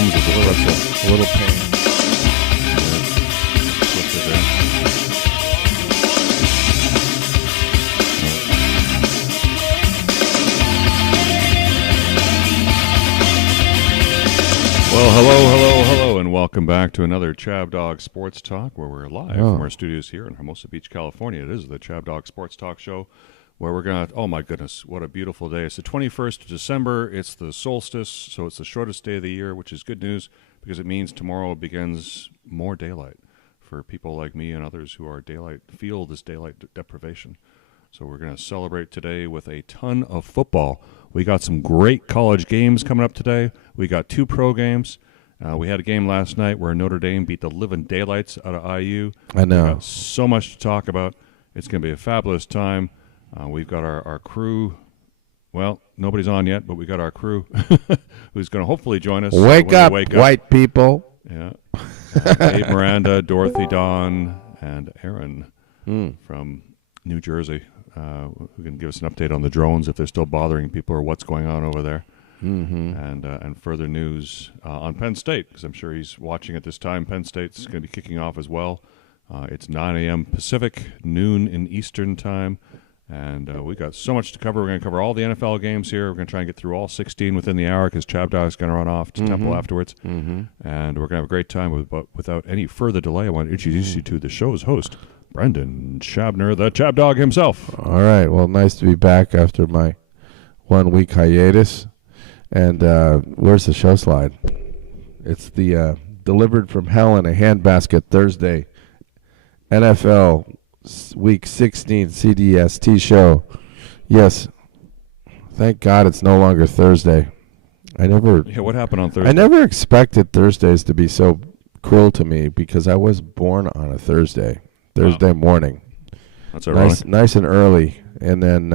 Mahomes is a pretzel. A little pain. Well, hello, and welcome back to another ChabDog Sports Talk, where we're live from our studios here in Hermosa Beach, California. It is the ChabDog Sports Talk Show, where we're going to, oh my goodness, what a beautiful day. It's the 21st of December. It's the solstice, so it's the shortest day of the year, which is good news because it means tomorrow begins more daylight for people like me and others who are feel this daylight deprivation. So we're going to celebrate today with a ton of football. We got some great college games coming up today. We got 2 pro games. We had a game last night where Notre Dame beat the living daylights out of IU. I know. We got so much to talk about. It's going to be a fabulous time. We've got our crew. Well, nobody's on yet, but we got our crew who's going to hopefully join us. Wake up, white people. Yeah. Dave, Miranda, Dorothy, Dawn, and Aaron from New Jersey. Who can give us an update on the drones, if they're still bothering people or what's going on over there. And further news on Penn State, because I'm sure he's watching at this time. Penn State's going to be kicking off as well. It's 9 a.m. Pacific, noon in Eastern time. And we got so much to cover. We're going to cover all the NFL games here. We're going to try and get through all 16 within the hour because ChabDog's going to run off to Temple afterwards. And we're going to have a great time. But without any further delay, I want to introduce you to the show's host, Brendan Shabner, the ChabDog himself. All right. Well, nice to be back after my 1-week hiatus. And where's the show slide? It's the Delivered from Hell in a Handbasket Thursday NFL Week 16 CDST Show. Yes. Thank God it's no longer Thursday. What happened on Thursday? I never expected Thursdays to be so cruel to me because I was born on a Thursday morning. That's ironic. Nice and early. And then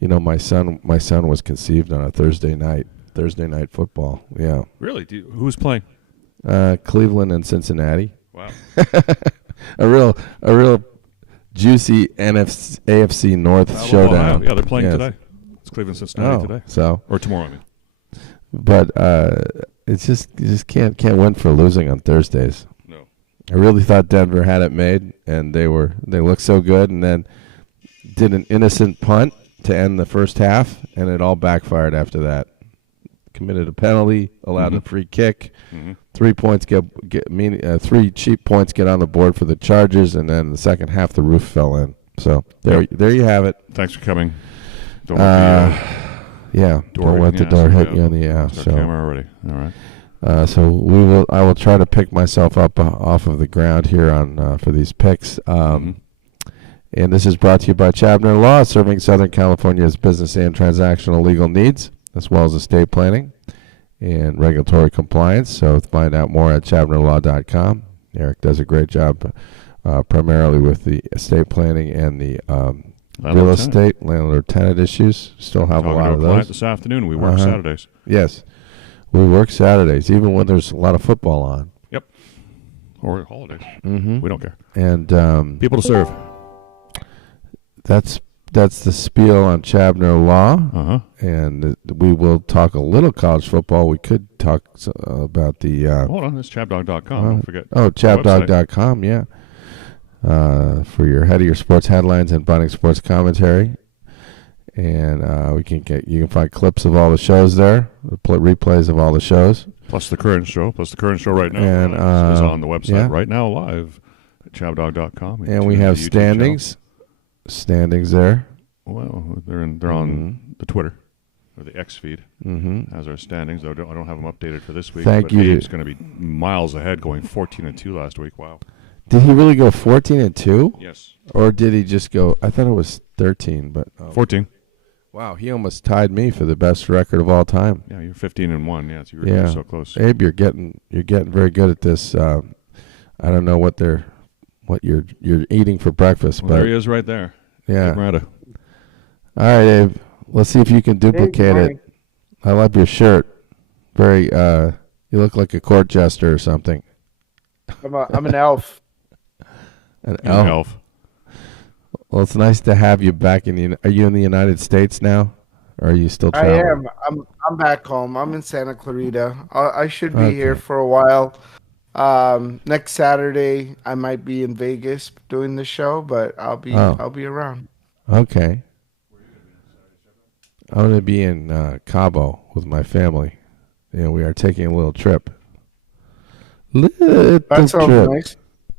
my son was conceived on a Thursday night football. Yeah. Really? Who's playing? Cleveland and Cincinnati. Wow. a real juicy AFC North showdown. Yeah, they're playing today. It's Cleveland Cincinnati today. So or tomorrow, I mean. But it's just you just can't win for losing on Thursdays. No. I really thought Denver had it made, and they looked so good, and then did an innocent punt to end the first half, and it all backfired after that. Committed a penalty, allowed a free kick. 3 points 3 cheap points get on the board for the Chargers, and then the second half the roof fell in. So there you have it. Thanks for coming. Don't let the door hit you in the ass. So camera already. All right. So I will try to pick myself up off of the ground here on for these picks. And this is brought to you by Chabner Law, serving Southern California's business and transactional legal needs, as well as estate planning and regulatory compliance. So find out more at chabnerlaw.com. Eric does a great job primarily with the estate planning and the real estate, landlord-tenant issues. Still have a lot of those. This afternoon. We work Saturdays. Yes. We work Saturdays, even when there's a lot of football on. Yep. Or holidays. We don't care. And people to serve. That's the spiel on Chabner Law, and we will talk a little college football. We could talk about the... hold on, it's chabdog.com, don't forget. Oh, chabdog.com, yeah. For your head of your sports headlines and binding sports commentary. And you can find clips of all the shows there, replays of all the shows. Plus the current show right now and, is on the website right now live at chabdog.com. And we have standings. Standings there. Well, they're on the Twitter or the X feed as our standings. Though I don't have them updated for this week. Thank you. Dave's going to be miles ahead, going 14-2 last week. Wow. Did he really go 14-2? Yes. Or did he just go? I thought it was 13, but 14. Wow, he almost tied me for the best record of all time. Yeah, you're 15-1. Yeah, you were so close. Abe, you're getting very good at this. I don't know what you're eating for breakfast, but there he is, right there. Yeah. All right, Abe. Let's see if you can duplicate it. I love your shirt. Very. You look like a court jester or something. I'm an elf. An elf. Well, it's nice to have you back are you in the United States now? Or are you still I traveling? am. I'm back home. I'm in Santa Clarita. I should be here Okay. for a while. Next Saturday I might be in Vegas doing the show, but Oh, I'll be around. okay. I'm going to be in Cabo with my family. We are taking a little trip. Little That sounds trip. nice.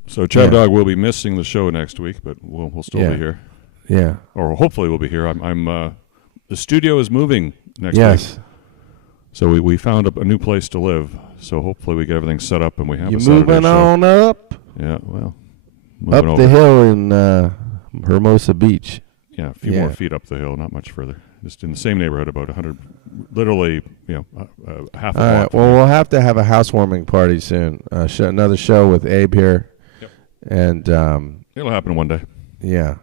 So ChabDog will be missing the show next week, but we'll still be here. Yeah. Or hopefully we'll be here. I'm the studio is moving next week. Yes. So we found a new place to live. So hopefully we get everything set up and we have You a Saturday moving show. on up? Yeah, well, Up moving over. the hill in Hermosa Beach. Yeah, a few more feet up the hill, not much further. Just in the same neighborhood, about 100, literally, half a All block. right. Well, we'll have to have a housewarming party soon. Another show with Abe here. Yep. And, It'll happen one day. yeah.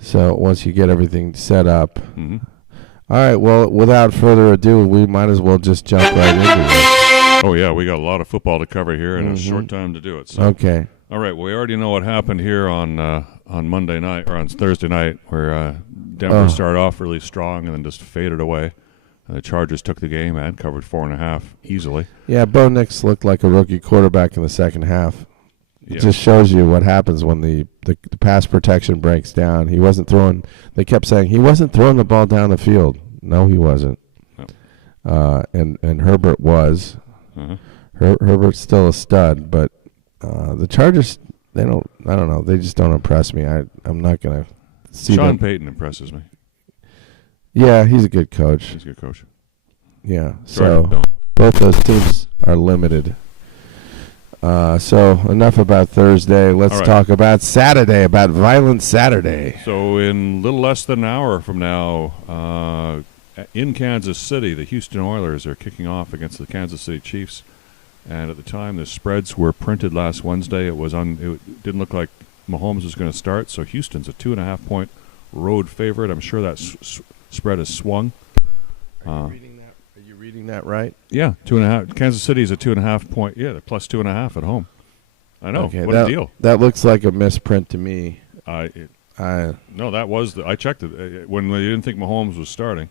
So once you get everything set up. Mm-hmm. All right. Well, without further ado, we might as well just jump right into it. Oh, yeah, we got a lot of football to cover here in a short time to do it. So. Okay. All right, well, we already know what happened here on Monday night, or on Thursday night, where Denver started off really strong and then just faded away. And the Chargers took the game and covered 4.5 easily. Yeah, Bo Nix looked like a rookie quarterback in the second half. It Yeah. just shows you what happens when the pass protection breaks down. He wasn't throwing. They kept saying he wasn't throwing the ball down the field. No, he wasn't. No. And Herbert was. Uh-huh. Herbert's still a stud, but the Chargers, I don't know. They just don't impress me. I'm not gonna see Sean them. Payton impresses me. Yeah, he's a good coach. He's a good coach. Yeah, Sorry, so don't. both those teams are limited. So enough about Thursday. Let's All right. talk about Saturday, about Violent Saturday. So in a little less than an hour from now, in Kansas City, the Houston Oilers are kicking off against the Kansas City Chiefs. And at the time the spreads were printed last Wednesday, it didn't look like Mahomes was going to start. So Houston's a 2.5-point road favorite. I'm sure that spread has swung. Are you reading that right? Yeah, 2.5. Kansas City's a 2.5 point. Yeah, they're plus 2.5 at home. I know. Okay, what a deal. That looks like a misprint to me. No, that was I checked it when they didn't think Mahomes was starting.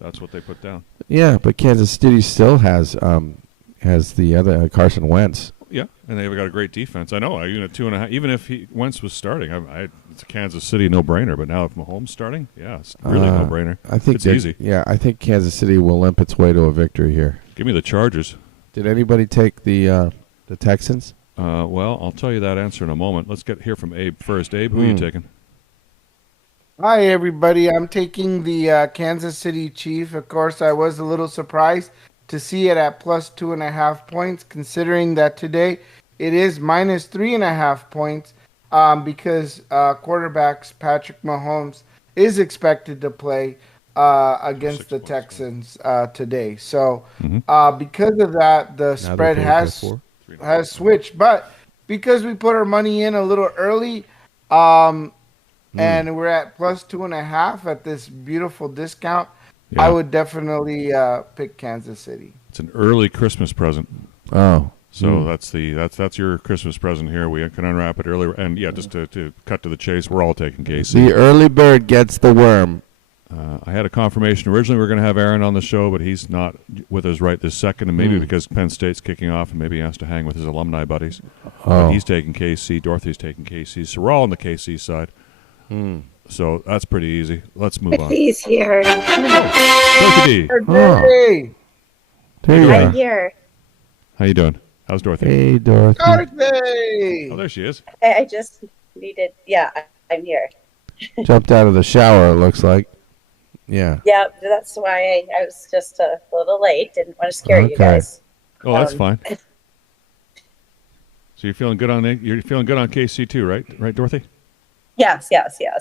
That's what they put down. Yeah, but Kansas City still has the other Carson Wentz. Yeah, and they've got a great defense. I know. Even at 2.5, even if Wentz was starting, it's a Kansas City no-brainer. But now if Mahomes starting, yeah, it's really a no-brainer. I think it's easy. Yeah, I think Kansas City will limp its way to a victory here. Give me the Chargers. Did anybody take the Texans? Well, I'll tell you that answer in a moment. Let's hear from Abe first. Abe, who are you taking? Hi, everybody. I'm taking the Kansas City Chief. Of course, I was a little surprised to see it at plus 2.5 points, considering that today it is minus 3.5 points because quarterbacks Patrick Mahomes is expected to play against the Texans today. So because of that, the spread has switched. But because we put our money in a little early, and we're at plus 2.5 at this beautiful discount, I would definitely pick Kansas City. It's an early Christmas present. Oh, so that's your Christmas present here. We can unwrap it earlier, and just to cut to the chase, we're all taking KC. The early bird gets the worm. I had a confirmation. Originally, we were going to have Aaron on the show, but he's not with us right this second, and maybe because Penn State's kicking off, and maybe he has to hang with his alumni buddies. But he's taking KC. Dorothy's taking KC. So we're all on the KC side. So that's pretty easy. Let's move on. He's here. Dorothy D. Hey, There you I'm are. here. How you doing? How's Dorothy? Hey, Dorothy. Dorothy! Oh, there she is. I just needed, I'm here. Jumped out of the shower, it looks like. Yeah. Yeah, that's why I was just a little late. Didn't want to scare you guys. Oh, that's fine. So you're feeling good on KC too, right? Right, Dorothy? Yes.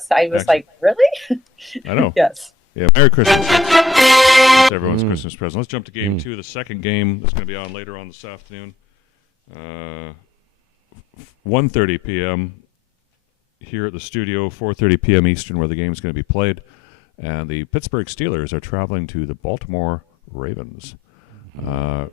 I was like, really? I know. Yes. Yeah, Merry Christmas. That's everyone's Christmas present. Let's jump to game 2, the second game that's going to be on later on this afternoon. 1:30 p.m. here at the studio, 4:30 p.m. Eastern, where the game is going to be played. And the Pittsburgh Steelers are traveling to the Baltimore Ravens.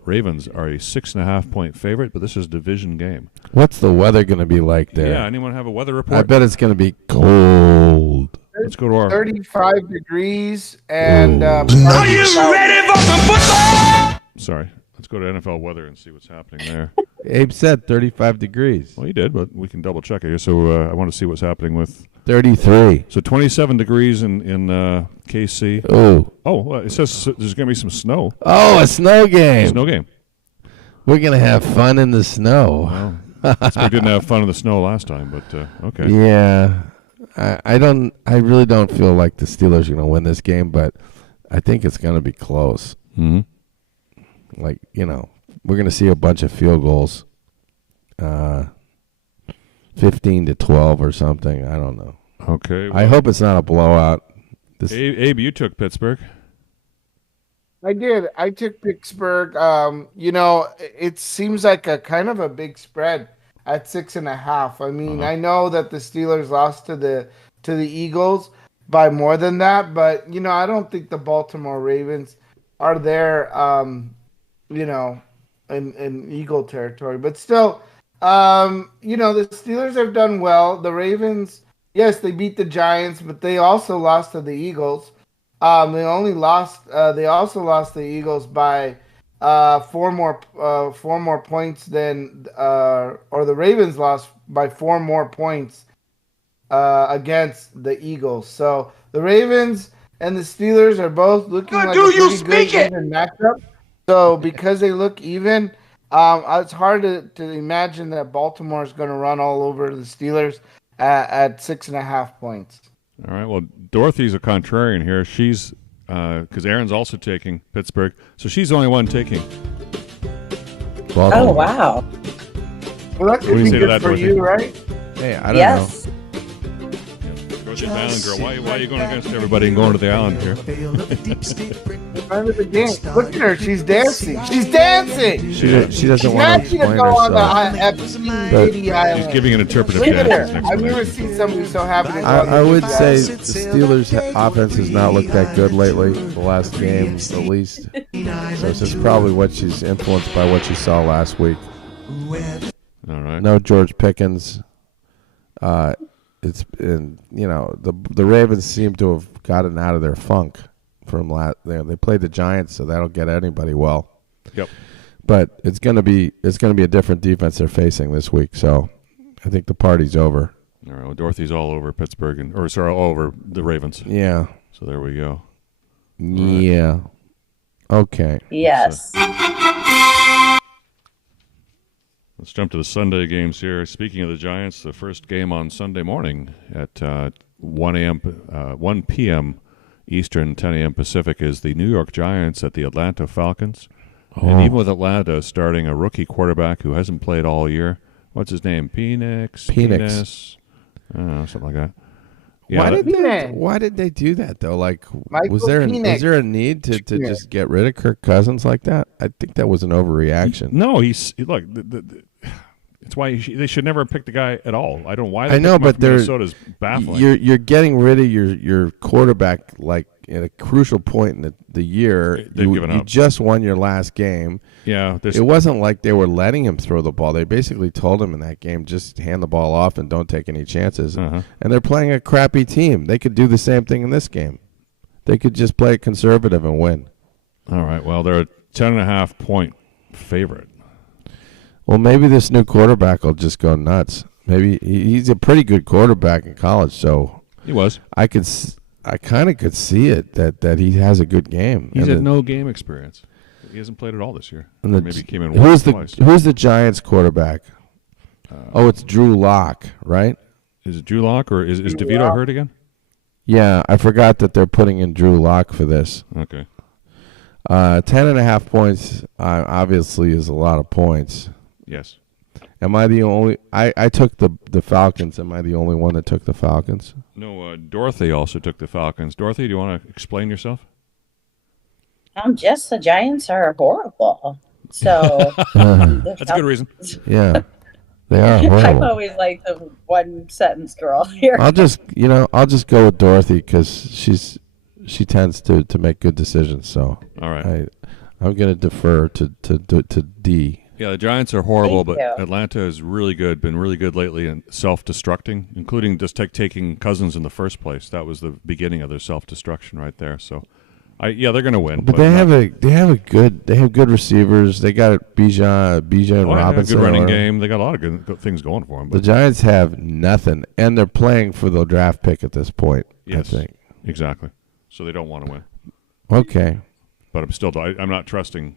Ravens are a 6.5-point favorite, but this is a division game. What's the weather going to be like there? Yeah, anyone have a weather report? I bet it's going to be cold. Let's go to our 35 degrees and Are you ready for some football? Sorry. Let's go to NFL weather and see what's happening there. Abe said 35 degrees. Well, he did, but we can double check it here. So I want to see what's happening with 33. So 27 degrees in KC. Oh, it says there's going to be some snow. Oh, a snow game. Snow game. We're gonna have fun in the snow. Well, we didn't have fun in the snow last time, but okay. Yeah, I really don't feel like the Steelers are gonna win this game, but I think it's gonna be close. Mm-hmm. Like, we're gonna see a bunch of field goals, 15-12 or something. I don't know. Okay. I hope it's not a blowout. Abe, you took Pittsburgh. I did. I took Pittsburgh. It seems like a kind of a big spread at 6.5. I mean, I know that the Steelers lost to the Eagles by more than that, but I don't think the Baltimore Ravens are there. In Eagle territory, but still, the Steelers have done well. The Ravens, yes, they beat the Giants, but they also lost to the Eagles. They also lost the Eagles by 4 more points than or the Ravens lost by 4 more points against the Eagles. So the Ravens and the Steelers are both looking like a pretty good even matchup. So because they look even, it's hard to imagine that Baltimore is going to run all over the Steelers at 6.5 points. All right. Well, Dorothy's a contrarian here. She's because Aaron's also taking Pittsburgh, so she's the only one taking. Baltimore. Oh, wow. Well, that could be good for you, right? Hey, I don't know. Go to the island, girl. Why are you going against everybody and going to the island here? Under the game. Look at her. She's dancing. She's dancing. She doesn't want to explain go on herself. the Island. She's giving an interpretive Look at dance. her. I've never seen somebody so happy to go on I would the say Island. the Steelers' offense has not looked that good lately. The last game, at least. So this is probably what she's influenced by what she saw last week. All right. No George Pickens. It's been, the Ravens seem to have gotten out of their funk from they played the Giants, so that'll get anybody well. Yep. But it's gonna be a different defense they're facing this week, so I think the party's over. All right. Well, Dorothy's all over Pittsburgh all over the Ravens. Yeah. So there we go. Yeah. Okay. Yes. Let's jump to the Sunday games here. Speaking of the Giants, the first game on Sunday morning at 1 p.m. Eastern, 10 a.m. Pacific is the New York Giants at the Atlanta Falcons. Oh. And even with Atlanta starting a rookie quarterback who hasn't played all year, what's his name? Penix? I don't know, something like that. Yeah, why did they do that though? Like, Michael was there Penix. a need to just get rid of Kirk Cousins like that? I think that was an overreaction. No, look. It's why they should never have picked the guy at all. I don't know why. I know, but Minnesota's baffling. You're getting rid of your quarterback like at a crucial point in the year. They've given you up. just won your last game. Yeah, it wasn't like they were letting him throw the ball. They basically told him in that game, just hand the ball off and don't take any chances. Uh-huh. And they're playing a crappy team. They could do the same thing in this game. They could just play conservative and win. All right. Well, they're a 10.5 point favorite. Well, maybe this new quarterback will just go nuts. Maybe he's a pretty good quarterback in college, so He was. I kind of could see it that he has a good game. He's And had no game experience. He hasn't played at all this year. and Or the- maybe came in who's once, the twice. who's the Giants quarterback? It's Drew Lock, right? Is it Drew Lock or is DeVito hurt again? Yeah, I forgot that they're putting in Drew Lock for this. Okay. 10.5 points obviously is a lot of points. Yes. Am I the only? I took the Falcons. Am I the only one that took the Falcons? No, Dorothy also took the Falcons. Dorothy, do you want to explain yourself? Just the Giants are horrible. So That's a good reason. Yeah, they are I'm horrible. always like the one sentence girl here. I'll just go with Dorothy because she tends to make good decisions. So All right. I'm gonna defer to D. Yeah, the Giants are horrible, Thank but you. Atlanta is really good, been really good lately in self-destructing, including just taking Cousins in the first place. That was the beginning of their self-destruction right there. So, they're going to win. But they have good receivers. They got Bijan Robinson. Good running game. They got a lot of good things going for them. The Giants have nothing, and they're playing for the draft pick at this point. Yes, I think exactly. So they don't want to win. Okay, but I'm not trusting.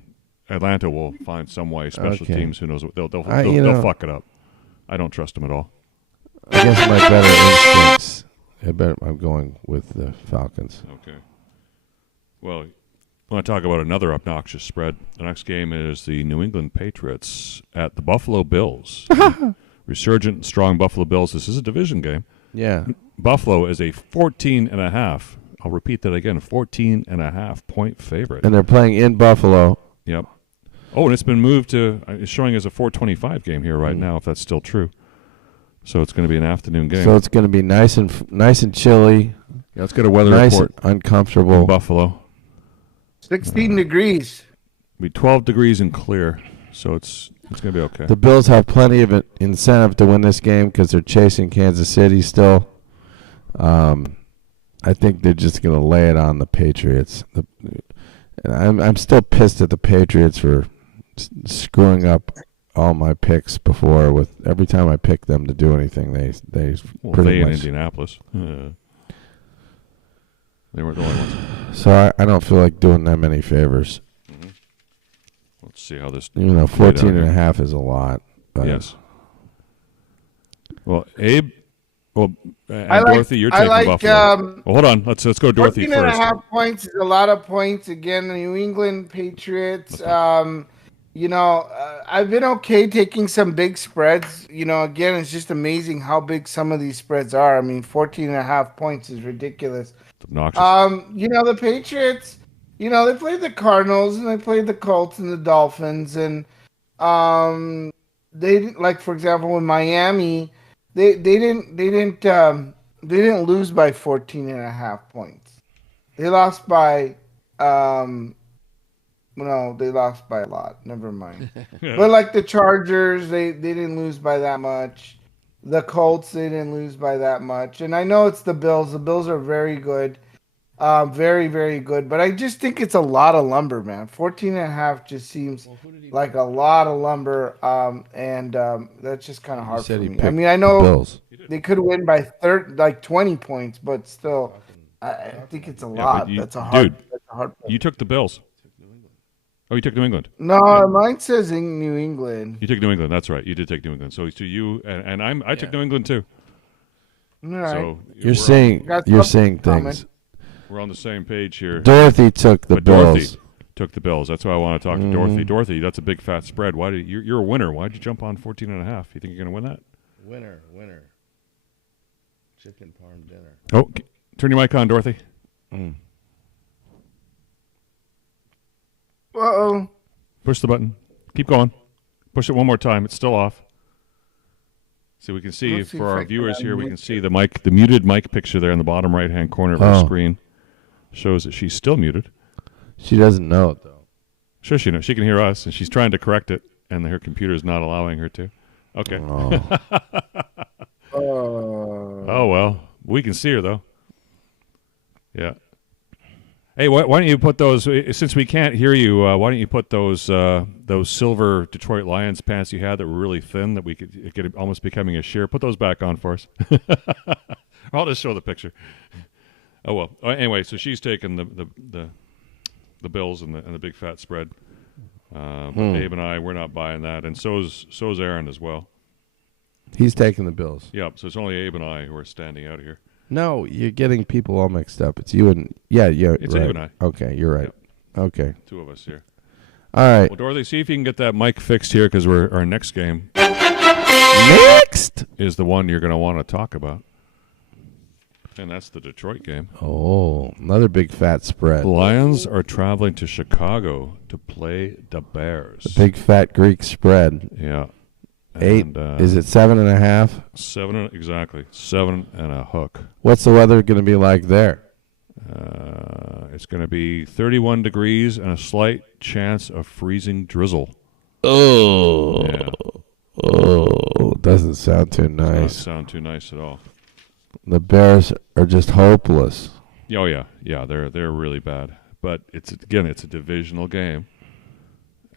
Atlanta will find some way. Special teams, who knows? They'll fuck it up. I don't trust them at all. I guess my better instincts. I'm going with the Falcons. Okay. Well, I want to talk about another obnoxious spread. The next game is the New England Patriots at the Buffalo Bills. Resurgent, strong Buffalo Bills. This is a division game. Yeah. Buffalo is a 14.5. I'll repeat that again. 14.5 point favorite. And they're playing in Buffalo. Yep. Oh, and it's been moved to. It's showing as a 4:25 game here right now. If that's still true. So it's going to be an afternoon game. So it's going to be nice and chilly. Yeah, let's get a weather nice report. And uncomfortable. In Buffalo. 16 degrees. It'll be 12 degrees and clear, so it's going to be okay. The Bills have plenty of incentive to win this game because they're chasing Kansas City still. I think they're just going to lay it on the Patriots. And I'm still pissed at the Patriots for screwing up all my picks before. With every time I pick them to do anything, they pretty in much Indianapolis. They weren't the only ones. So I don't feel like doing them any favors. Mm-hmm. Let's see how this. 14.5 is a lot. Yes. Well, Abe. Well, Dorothy, you're taking Buffalo. Hold on. Let's go Dorothy 14.5 points is a lot of points. Again, the New England Patriots. I've been okay taking some big spreads. Again, it's just amazing how big some of these spreads are. I mean, 14.5 points is ridiculous. Obnoxious. The Patriots, they played the Cardinals and they played the Colts and the Dolphins, and they, like, for example, in Miami, they didn't lose by 14.5 points. They lost by they lost by a lot. Never mind. But like the Chargers, they didn't lose by that much. The Colts, they didn't lose by that much. And I know it's the Bills. The Bills are very good. Very, very good. But I just think it's a lot of lumber, man. 14.5 just seems like a lot of lumber. And that's just kind of hard for me. I mean, I know they could win by 20 points, but still, I think it's a lot. That's a hard play. You took the Bills. Oh, you took New England. No, mine says in New England. You took New England. That's right. You did take New England. So you and I took New England too. All right. So you're saying things. We're on the same page here. Dorothy took the Bills. Dorothy took the Bills. That's why I want to talk to Dorothy. Dorothy, that's a big fat spread. You're a winner. Why'd you jump on 14.5? You think you're going to win that? Winner. Chicken parm dinner. Oh, turn your mic on, Dorothy. Uh-oh. Push the button. Keep going. Push it one more time. It's still off. So we can see, for our viewers here, we can see the muted mic picture there in the bottom right-hand corner of our screen. Shows that she's still muted. She doesn't know it, though. Sure she knows. She can hear us, and she's trying to correct it, and her computer is not allowing her to. Okay. Oh, well. We can see her, though. Yeah. Hey, why don't you put those? Since we can't hear you, why don't you put those silver Detroit Lions pants you had that were really thin that we could get almost becoming a sheer? Put those back on for us. I'll just show the picture. Oh well. Anyway, so she's taking the Bills and the big fat spread. But Abe and I, we're not buying that, and so's Aaron as well. He's taking the Bills. Yep. So it's only Abe and I who are standing out here. No, you're getting people all mixed up. It's you and it's right. Abe and I. Okay, you're right. Yep. Okay, two of us here. All right. Well, Dorothy, see if you can get that mic fixed here because our next game is the one you're going to want to talk about, and that's the Detroit game. Oh, another big fat spread. The Lions are traveling to Chicago to play the Bears. The big fat Greek spread. Yeah. 8. Is it 7.5? 7 exactly. 7 and a hook. What's the weather going to be like there? It's going to be 31 degrees and a slight chance of freezing drizzle. Oh. Yeah. Oh, doesn't sound too Does not nice. sound too nice at all. The Bears are just hopeless. Oh yeah, they're really bad. But it's a divisional game,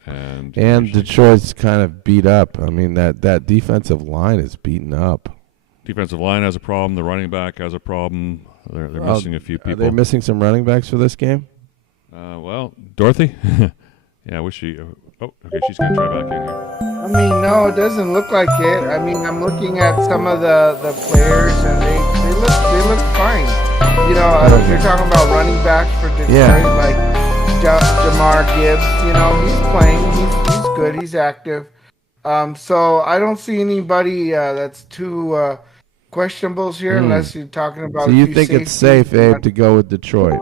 and Detroit's kind of beat up. I mean that defensive line is beaten up. defensive line has a problem. The running back has a problem. They're missing a few people. Are they missing some running backs for this game? Well, Dorothy. Yeah, I wish she. Oh, okay, she's gonna try back in here. I mean, no, it doesn't look like it. I mean, I'm looking at some of the players, and they look fine. You know, you're talking about running backs for Detroit, like Jamar Gibbs. You know, he's playing. He's good. He's active. So I don't see anybody that's too questionables here, unless you're talking about. So you think it's safe, Abe, to go with Detroit?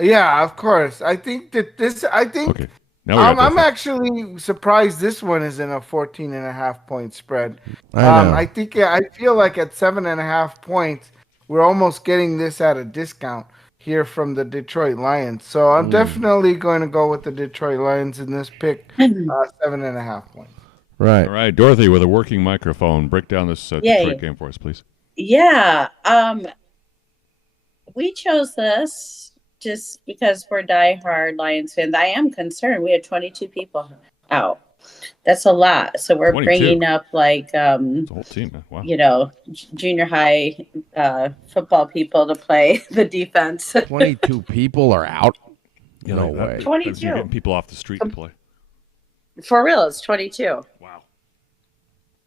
Yeah, of course. I think that this. I think. Okay. Now I'm actually surprised this one isn't a 14.5 point spread. I know. I feel like at 7.5 points, we're almost getting this at a discount here from the Detroit Lions. So I'm definitely going to go with the Detroit Lions in this pick, 7.5 points. Right. All right, Dorothy, with a working microphone, break down this Detroit game for us, please. Yeah. We chose this just because we're diehard Lions fans. I am concerned. We had 22 people out. That's a lot. So we're 22. bringing up like, It's a whole team, man. Wow. you know, junior high football people to play the defense. 22 people are out. Yeah, No that- way. 22. You're getting people off the street to play. For real, it's 22. Wow.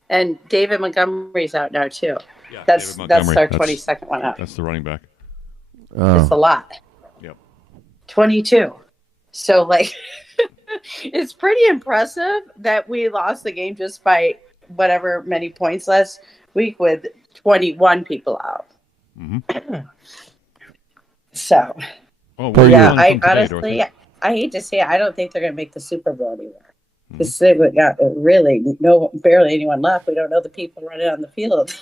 And David Montgomery's out now too. Yeah, That's David Montgomery. our 22nd one out. That's the running back. It's a lot. Yep. 22. So like it's pretty impressive that we lost the game just by whatever many points last week with 21 people out. Mm-hmm. So Oh, yeah, I honestly I hate to say it, I don't think they're gonna make the Super Bowl anymore. Because we got really barely anyone left. We don't know the people running on the field.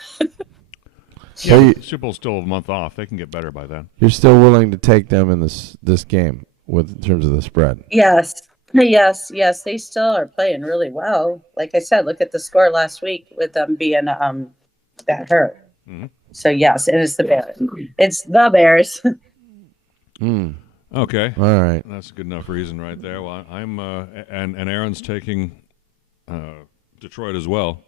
Yeah, Super Bowl's still a month off. They can get better by then. You're still willing to take them in this game in terms of the spread? Yes. They still are playing really well. Like I said, look at the score last week with them being that hurt. Mm-hmm. So yes, it is the Bears. It's the Bears. Okay. All right. That's a good enough reason right there. Well, I'm and Aaron's taking Detroit as well.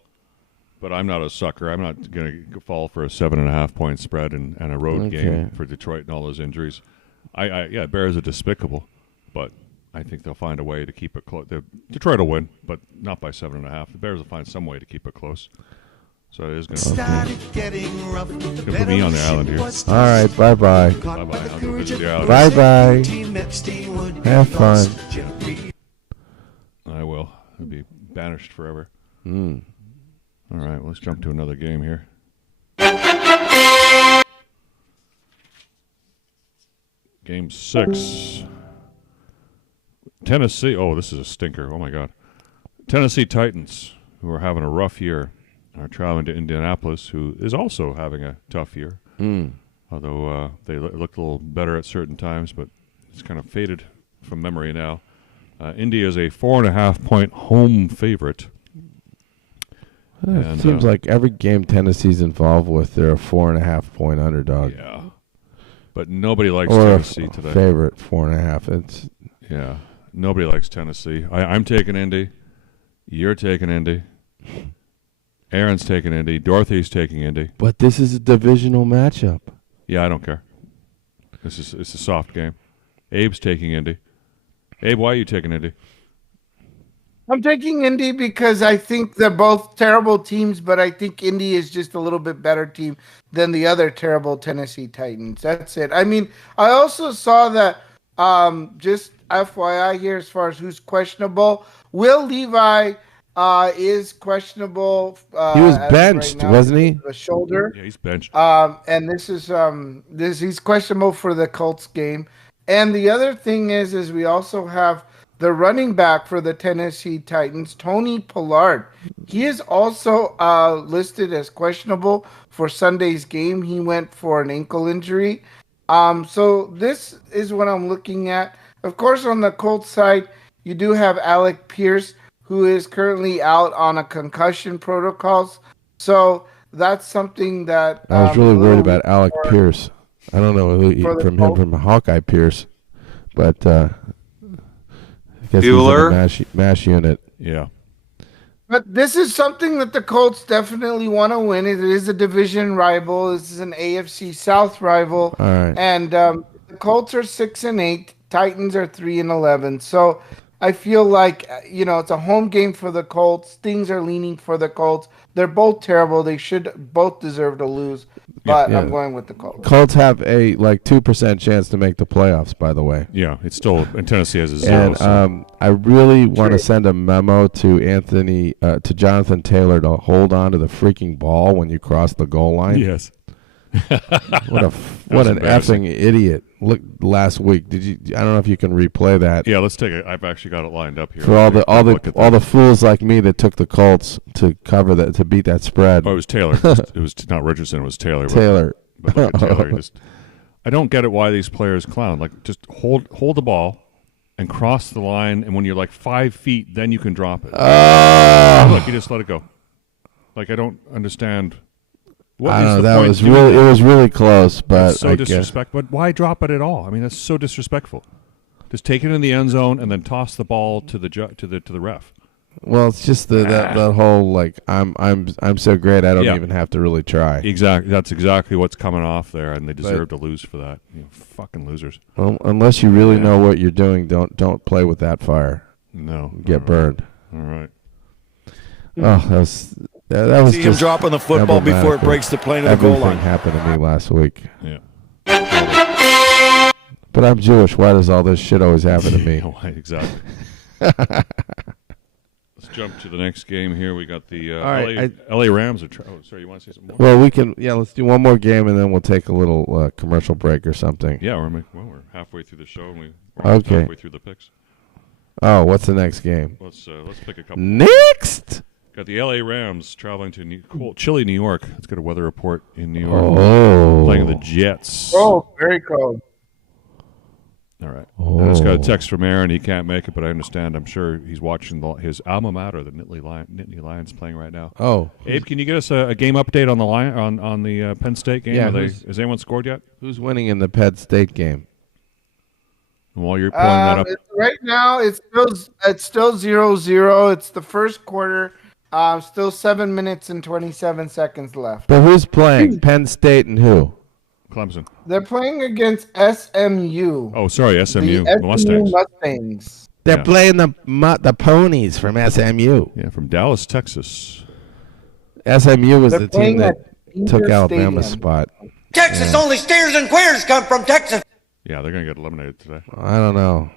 But I'm not a sucker. I'm not going to fall for a 7.5 point spread and a road game for Detroit and all those injuries. Bears are despicable, but I think they'll find a way to keep it close. Detroit will win, but not by 7.5. The Bears will find some way to keep it close. So it is going to put me on the island here. All right. Bye-bye. Bye-bye. I'll go visit the island. Bye-bye. Have fun. I will. I'll be banished forever. All right, let's jump to another game here. Game 6. Tennessee. Oh, this is a stinker. Oh, my God. Tennessee Titans, who are having a rough year, are traveling to Indianapolis, who is also having a tough year. Although they looked a little better at certain times, but it's kind of faded from memory now. Indy is a 4.5 point home favorite. It seems like every game Tennessee's involved with, they're a 4.5 point underdog. Yeah. But nobody likes Or Tennessee today. Favorite 4.5. Yeah. Nobody likes Tennessee. I'm taking Indy. You're taking Indy. Aaron's taking Indy. Dorothy's taking Indy. But this is a divisional matchup. Yeah, I don't care. It's a soft game. Abe's taking Indy. Abe, why are you taking Indy? I'm taking Indy because I think they're both terrible teams, but I think Indy is just a little bit better team than the other terrible Tennessee Titans. That's it. I mean, I also saw that, just FYI here as far as who's questionable, Will Levi is questionable. He was benched, right now, wasn't he? The shoulder. Yeah, he's benched. And this is he's questionable for the Colts game. And the other thing is we also have the running back for the Tennessee Titans, Tony Pollard. He is also listed as questionable for Sunday's game. He went for an ankle injury. So this is what I'm looking at. Of course, on the Colts side, you do have Alec Pierce, who is currently out on a concussion protocols. So that's something that I was really a worried little about Alec Pierce. I don't know who for the from him Colts. from Hawkeye Pierce, but I guess he's in the mash unit. Yeah. But this is something that the Colts definitely want to win. It is a division rival. This is an AFC South rival. All right. And the Colts are 6-8. Titans are 3-11. So I feel like it's a home game for the Colts. Things are leaning for the Colts. They're both terrible. They should both deserve to lose. But I'm going with the Colts. Colts have a 2% chance to make the playoffs, by the way. Yeah, it's still, and Tennessee has a 0. And I really want to send a memo to Jonathan Taylor to hold on to the freaking ball when you cross the goal line. Yes. What an effing idiot! Look, last week, I don't know if you can replay that. Yeah, let's take it. I've actually got it lined up here. For all the fools like me that took the Colts to cover that, to beat that spread. Oh, it was Taylor. It was not Richardson. It was Taylor. Taylor. But look at Taylor. I don't get it why these players clown. Like, just hold the ball and cross the line, and when you're 5 feet, then you can drop it. Look, you just let it go. Like, I don't understand. I don't know. It was really close, but it's so disrespectful. But why drop it at all? I mean, that's so disrespectful. Just take it in the end zone and then toss the ball to the ref. Well, it's just that whole I'm so great I don't even have to really try. Exactly. That's exactly what's coming off there, and they deserve to lose for that. Fucking losers. Well, unless you really know what you're doing, don't play with that fire. No, you get burned. All right. Oh, that was See him dropping the football before it breaks the plane of the goal line. Everything happened to me last week. Yeah. But I'm Jewish. Why does all this shit always happen to me? Exactly. Let's jump to the next game here. We got the LA Rams. Sorry, you want to say something more? Well, we can. Yeah, let's do one more game and then we'll take a little commercial break or something. Yeah, we're halfway through the show and we're halfway through the picks. Oh, what's the next game? Let's pick a couple. Next. Got the LA Rams traveling to chilly New York. Let's get a weather report in New York. Oh. Playing the Jets. Oh, very cold. All right. I just got a text from Aaron. He can't make it, but I understand. I'm sure he's watching his alma mater, the Nittany Lions, playing right now. Oh. Abe, can you get us a game update on the on the Penn State game? Yeah. Has anyone scored yet? Who's winning in the Penn State game? And while you're pulling that up. Right now, it's still 0-0. It's the first quarter. Still 7 minutes and 27 seconds left. But who's playing? Penn State and who? Clemson. They're playing against SMU. Oh, sorry, SMU. The Mustangs. Mustangs. They're playing the ponies from SMU. Yeah, from Dallas, Texas. SMU was the team that took Inter Alabama's Stadium. spot. Texas, only steers and queers come from Texas. Yeah, they're going to get eliminated today. I don't know.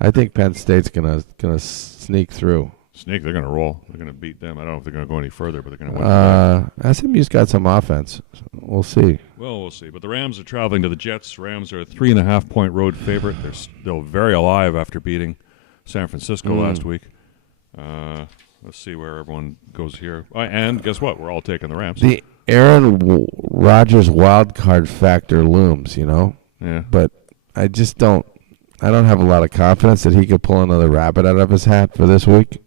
I think Penn State's gonna sneak through. They're going to roll. They're going to beat them. I don't know if they're going to go any further, but they're going to win. SMU's got some offense. We'll see. Well, we'll see. But the Rams are traveling to the Jets. Rams are a 3.5-point road favorite. They're still very alive after beating San Francisco last week. Let's see where everyone goes here. And guess what? We're all taking the Rams. The Aaron Rodgers wild card factor looms, Yeah. But I just don't have a lot of confidence that he could pull another rabbit out of his hat for this week.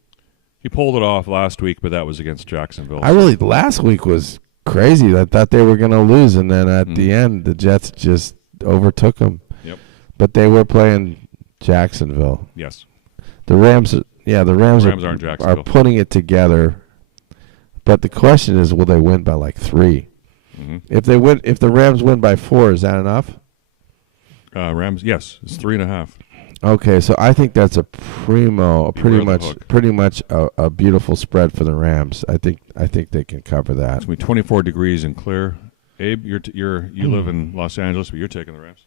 He pulled it off last week, but that was against Jacksonville. Last week was crazy. I thought they were going to lose, and then at the end, the Jets just overtook them. Yep. But they were playing Jacksonville. Yes. The Rams aren't Jacksonville. are putting it together. But the question is, will they win by 3? Mm-hmm. If the Rams win by 4, is that enough? Rams, yes, it's 3.5. Okay, so I think that's pretty much a beautiful spread for the Rams. I think they can cover that. It's going to be 24 degrees and clear. Abe, you live in Los Angeles, but you're taking the Rams.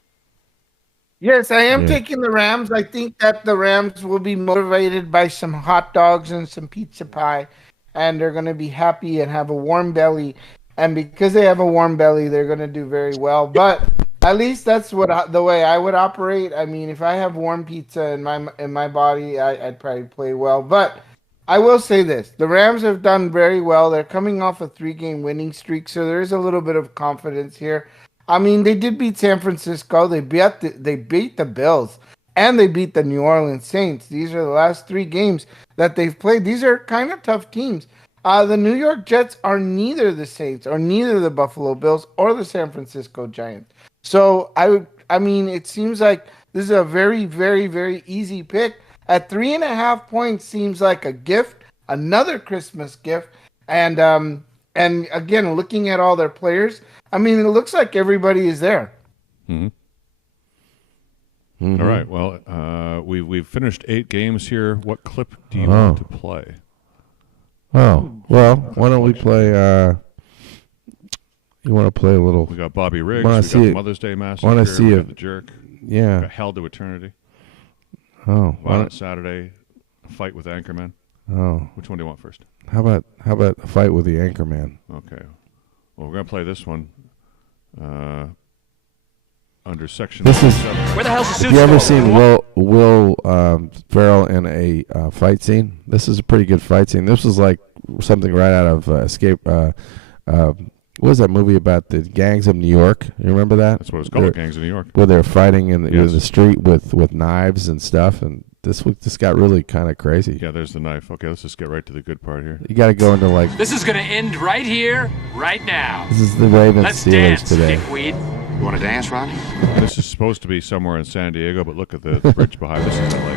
Yes, I am taking the Rams. I think that the Rams will be motivated by some hot dogs and some pizza pie, and they're going to be happy and have a warm belly. And because they have a warm belly, they're going to do very well. But at least that's the way I would operate. I mean, if I have warm pizza in my body, I'd probably play well. But I will say this: the Rams have done very well. They're coming off a 3-game winning streak, so there is a little bit of confidence here. I mean, they did beat San Francisco. They beat the Bills. and they beat the New Orleans Saints. These are the last 3 games that they've played. These are kind of tough teams. The New York Jets are neither the Saints or neither the Buffalo Bills or the San Francisco Giants. So I mean, it seems like this is a very, very, very easy pick. At 3.5 points seems like a gift, another Christmas gift. And again, looking at all their players, I mean, it looks like everybody is there. Mm-hmm. Mm-hmm. All right. Well, we've finished 8 games here. What clip do you want to play? Oh, well, why don't we play? You want to play a little? We got Bobby Riggs. We got Mother's Day Massacre. Want to see we got the Jerk. Yeah. We got Held to Eternity. Oh, Violent Saturday. A Fight with Anchorman. Oh, which one do you want first? How about a fight with the Anchorman? Okay. Well, we're gonna play this one. Under section. This is. Where the hell's the suit? Have you ever seen Will Ferrell in a fight scene? This is a pretty good fight scene. This was like something right out of Escape. What was that movie about the gangs of New York? You remember that? That's what it's called, Gangs of New York. Where they're fighting in the street with knives and stuff, and this got really kind of crazy. Yeah, there's the knife. Okay, let's just get right to the good part here. You got to go into like. This is gonna end right here, right now. This is the Ravens Let's Steelers dance, today. dickweed. You want to dance, Ronnie? This is supposed to be somewhere in San Diego, but look at the bridge behind. This is LA.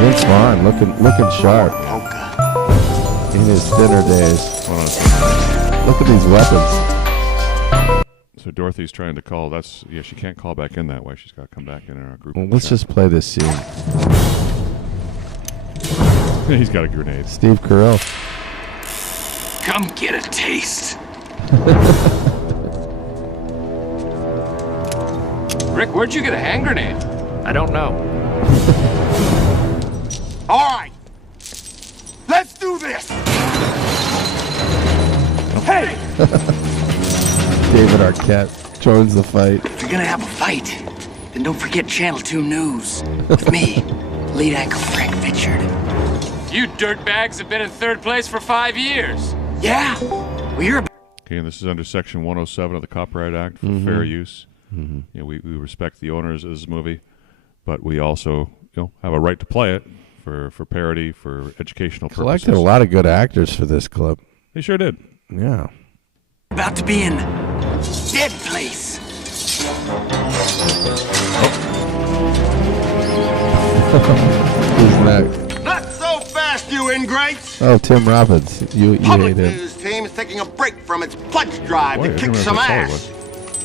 Vince Vaughn looking sharp in his thinner days. Hold on. Look at these weapons. So Dorothy's trying to call. She can't call back in that way. She's got to come back in our group. Well, let's just play this scene. He's got a grenade. Steve Carell. Come get a taste. Rick, where'd you get a hand grenade? I don't know. All right. Let's do this. Hey! David Arquette joins the fight. If you're gonna have a fight, then don't forget Channel 2 News. With me, lead anchor Frank Richard. You dirtbags have been in 3rd place for 5 years. Yeah? Well, you're Okay, and this is under Section 107 of the Copyright Act for fair use. Mm-hmm. You know, we respect the owners of this movie, but we also have a right to play it for parody, for educational purposes. Selected a lot of good actors for this clip. They sure did. Yeah. about to be in dead place. Who's next? Not so fast, you ingrates! Oh, Tim Robbins. You Public hate him. News team is taking a break from its pledge drive Boy, to I kick didn't some realize ass.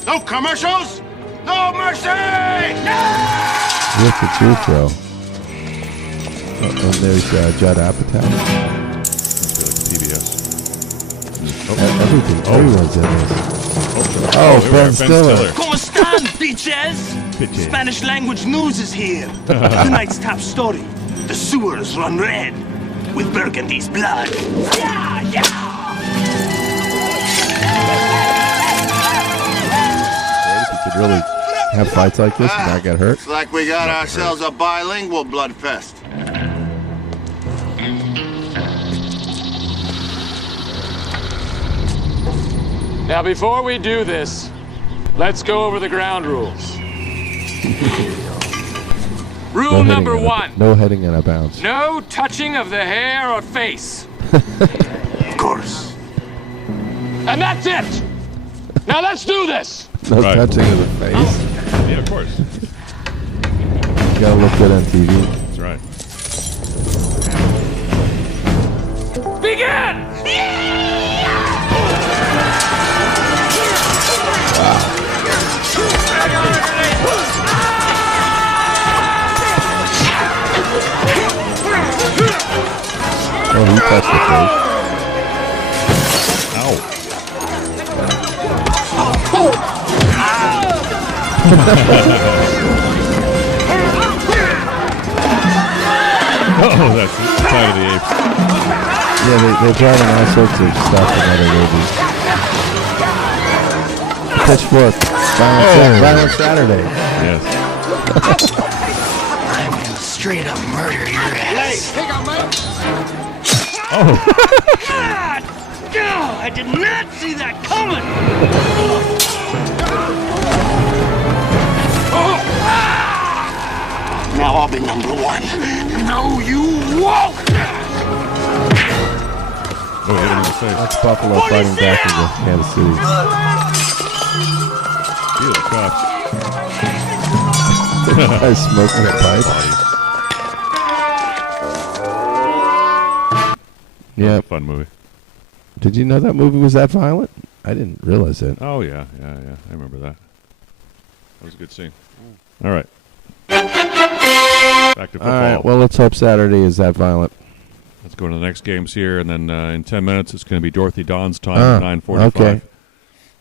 No commercials, no mercy! Yeah! What's the truth, though? And there's Judd Apatow. PBS. Everyone's in this. Oh, Ben Stiller. ¿Cómo están, bitches? Spanish language news is here. Tonight's top story. The sewers run red with Burgundy's blood. Yeah, yeah! You could really have fights like this and not get hurt. Looks like we got ourselves a bilingual blood fest. Now, before we do this, let's go over the ground rules. Rule number 1. No heading in a bounce. No touching of the hair or face. Of course. And that's it! Now let's do this! No Right. touching of the face. Yeah, of course. You gotta look good on TV. That's right. Begin! Oh, he touched the face. Ow. Oh, that's Planet of the Apes. Yeah, they're driving all sorts of stuff in other movies. Pitchfork. Violent Saturday. Yes. I'm gonna straight up murder your ass. Oh. God! No, I did not see that coming! Oh, ah! the number one. No, you won't! Oh, hit him in the face. That's Buffalo fighting back into Kansas City. Feel the cops. Guy's smoking a pipe. Yeah, Fun movie. Did you know that movie was that violent? I didn't realize it. Oh yeah. I remember that. That was a good scene. All right. Back to football. All right. Well, let's hope Saturday is that violent. Let's go to the next games here, and then in 10 minutes it's going to be Dorothy Dawn's time at 9:45. Okay.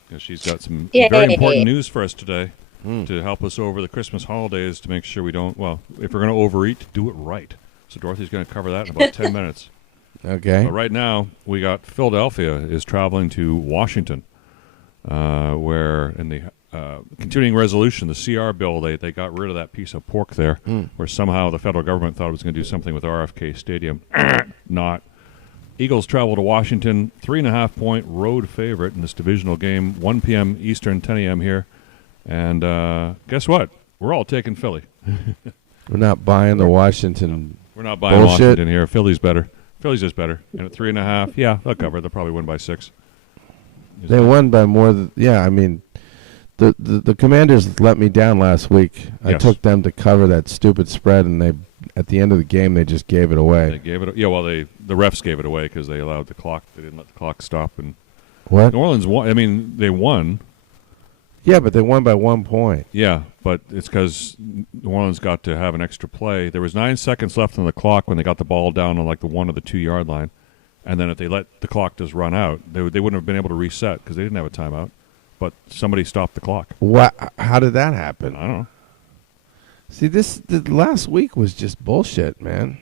Because she's got some Yay. very important news for us today to help us over the Christmas holidays to make sure we don't. Well, if we're going to overeat, do it right. So Dorothy's going to cover that in about 10 minutes. Okay. But right now, we got Philadelphia is traveling to Washington, where in the continuing resolution, the CR bill, they got rid of that piece of pork there, where somehow the federal government thought it was going to do something with RFK Stadium. Not. Eagles travel to Washington, 3.5-point road favorite in this divisional game, 1 p.m. Eastern, 10 a.m. here. And guess what? We're all taking Philly. We're not buying the Washington. We're not buying bullshit. Washington here. Philly's better. Philly's just better. And at 3.5, yeah, they'll cover. They'll probably win by 6. They won by more than. Yeah, I mean, the Commanders let me down last week. I Yes. took them to cover that stupid spread, and they at the end of the game they just gave it away. They gave it. Yeah, well, the refs gave it away because they allowed the clock. They didn't let the clock stop. And What? New Orleans won. I mean, they won. Yeah, but they won by 1 point. Yeah, but it's because New Orleans got to have an extra play. There was 9 seconds left on the clock when they got the ball down on like the 1 or the 2 yard line, and then if they let the clock just run out, they wouldn't have been able to reset because they didn't have a timeout. But somebody stopped the clock. What? How did that happen? I don't know. See, the last week was just bullshit, man.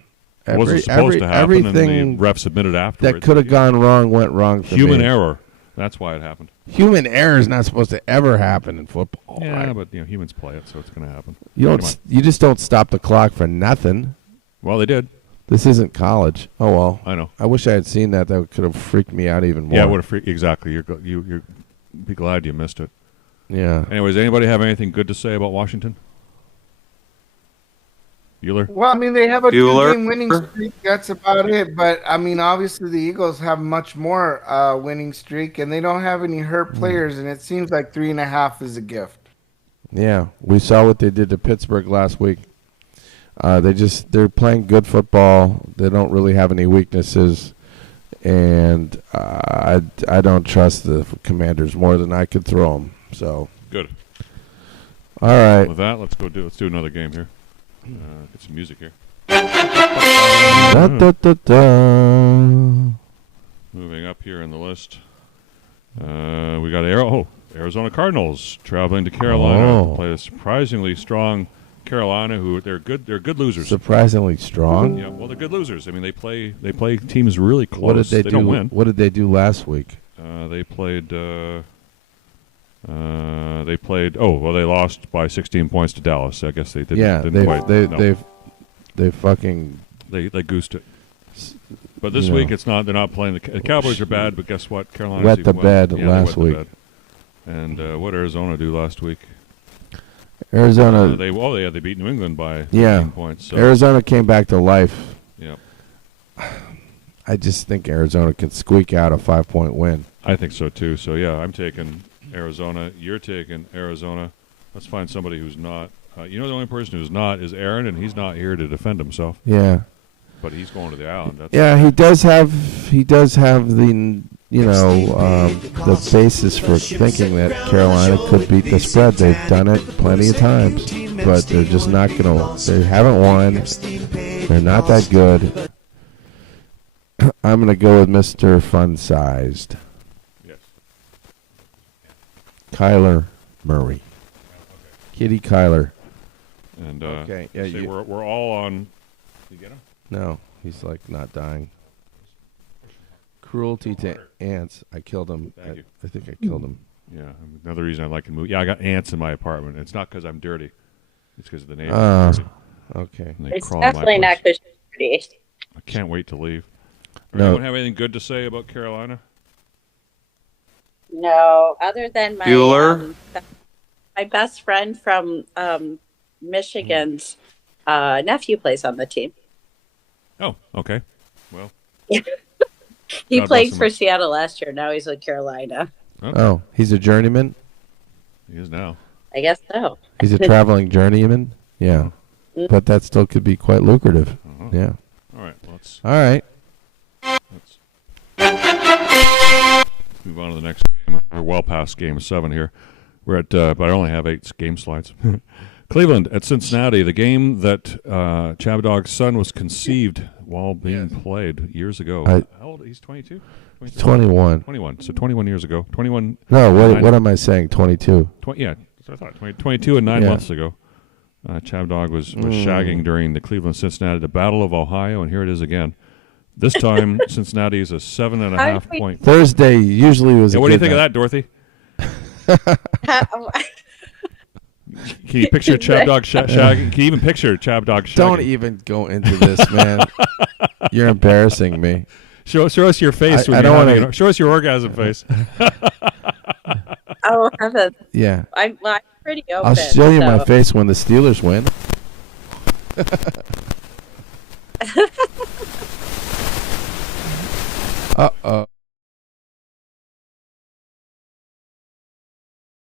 It wasn't supposed to happen, and everything the refs admitted afterwards. that could have gone wrong went wrong for Human me. error. That's why it happened. Human error is not supposed to ever happen in football. Yeah, right? but humans play it, so it's going to happen. You Come don't. on. You just don't stop the clock for nothing. Well, they did. This isn't college. Oh well. I know. I wish I had seen that. That could have freaked me out even more. Yeah, what a exactly. You're be glad you missed it. Yeah. Anyways, anybody have anything good to say about Washington? Bueller? Well, I mean, they have a 2-game winning streak. That's about it. But, I mean, obviously the Eagles have much more winning streak, and they don't have any hurt players, and it seems like 3.5 is a gift. Yeah, we saw what they did to Pittsburgh last week. They're playing good football. They don't really have any weaknesses, and I don't trust the Commanders more than I could throw them. So Good. all right. With that, let's do another game here. Get some music here. Da, da, da, da. Moving up here in the list, we got Arizona Cardinals traveling to Carolina to play a surprisingly strong Carolina. Who they're good losers. Surprisingly strong. Yeah, well, they're good losers. I mean, they play teams really close. What did they do? Don't win. What did they do last week? They played. They lost by 16 points to Dallas. I guess they didn't. Yeah, didn't quite, no. they fucking They goosed it. But this week it's not. They're not playing the Cowboys are bad. But guess what? Carolina wet the bed last week. And what Arizona do last week? Arizona. They beat New England by 15 points. So. Arizona came back to life. Yeah. I just think Arizona can squeak out a 5-point win. I think so too. So yeah, I'm taking Arizona. You're taking Arizona. Let's find somebody who's not. The only person who's not is Aaron, and he's not here to defend himself. Yeah. But he's going to the island. He does have the the basis for thinking that Carolina could beat the spread. They've done it plenty of times, but they're just not gonna. They haven't won. They're not that good. I'm gonna go with Mr. Fun-Sized. Yes. Kyler Murray. Kitty Kyler. And okay, yeah, we're all on. You get him? No, he's like not dying. Cruelty to ants. I killed him. I think I killed him. Yeah, another reason I like to move. Yeah, I got ants in my apartment. It's not because I'm dirty. It's because of the neighbors. Okay. It's definitely not because you're dirty. I can't wait to leave. No. Anyone have anything good to say about Carolina? No, other than my my best friend from Michigan's nephew plays on the team. Oh, okay. Well, he God played bless him. for Seattle last year. Now he's with Carolina. Okay. Oh, he's a journeyman? He is now. I guess so. He's a traveling journeyman? Yeah. But that still could be quite lucrative. Yeah. All right. Let's move on to the next game. We're well past game 7 here. We're at, but I only have 8 game slides. Cleveland at Cincinnati, the game that ChabDog's son was conceived while being played years ago. How old? He's 22? 21. 21. So 21 years ago. 21. No, what am I saying? 22. Yeah, that's what I thought. 22 and 9 months ago. ChabDog was shagging during the Cleveland-Cincinnati, the Battle of Ohio, and here it is again. This time, Cincinnati is a 7.5 point. Thursday usually was. What do you think of that, Dorothy? Can you picture ChabDog shagging? Can you even picture ChabDog shagging? Don't even go into this, man. You're embarrassing me. Show us your face. Show us your orgasm face. Oh, heaven. Yeah. I'm pretty open. I'll show you my face when the Steelers win. Uh-oh.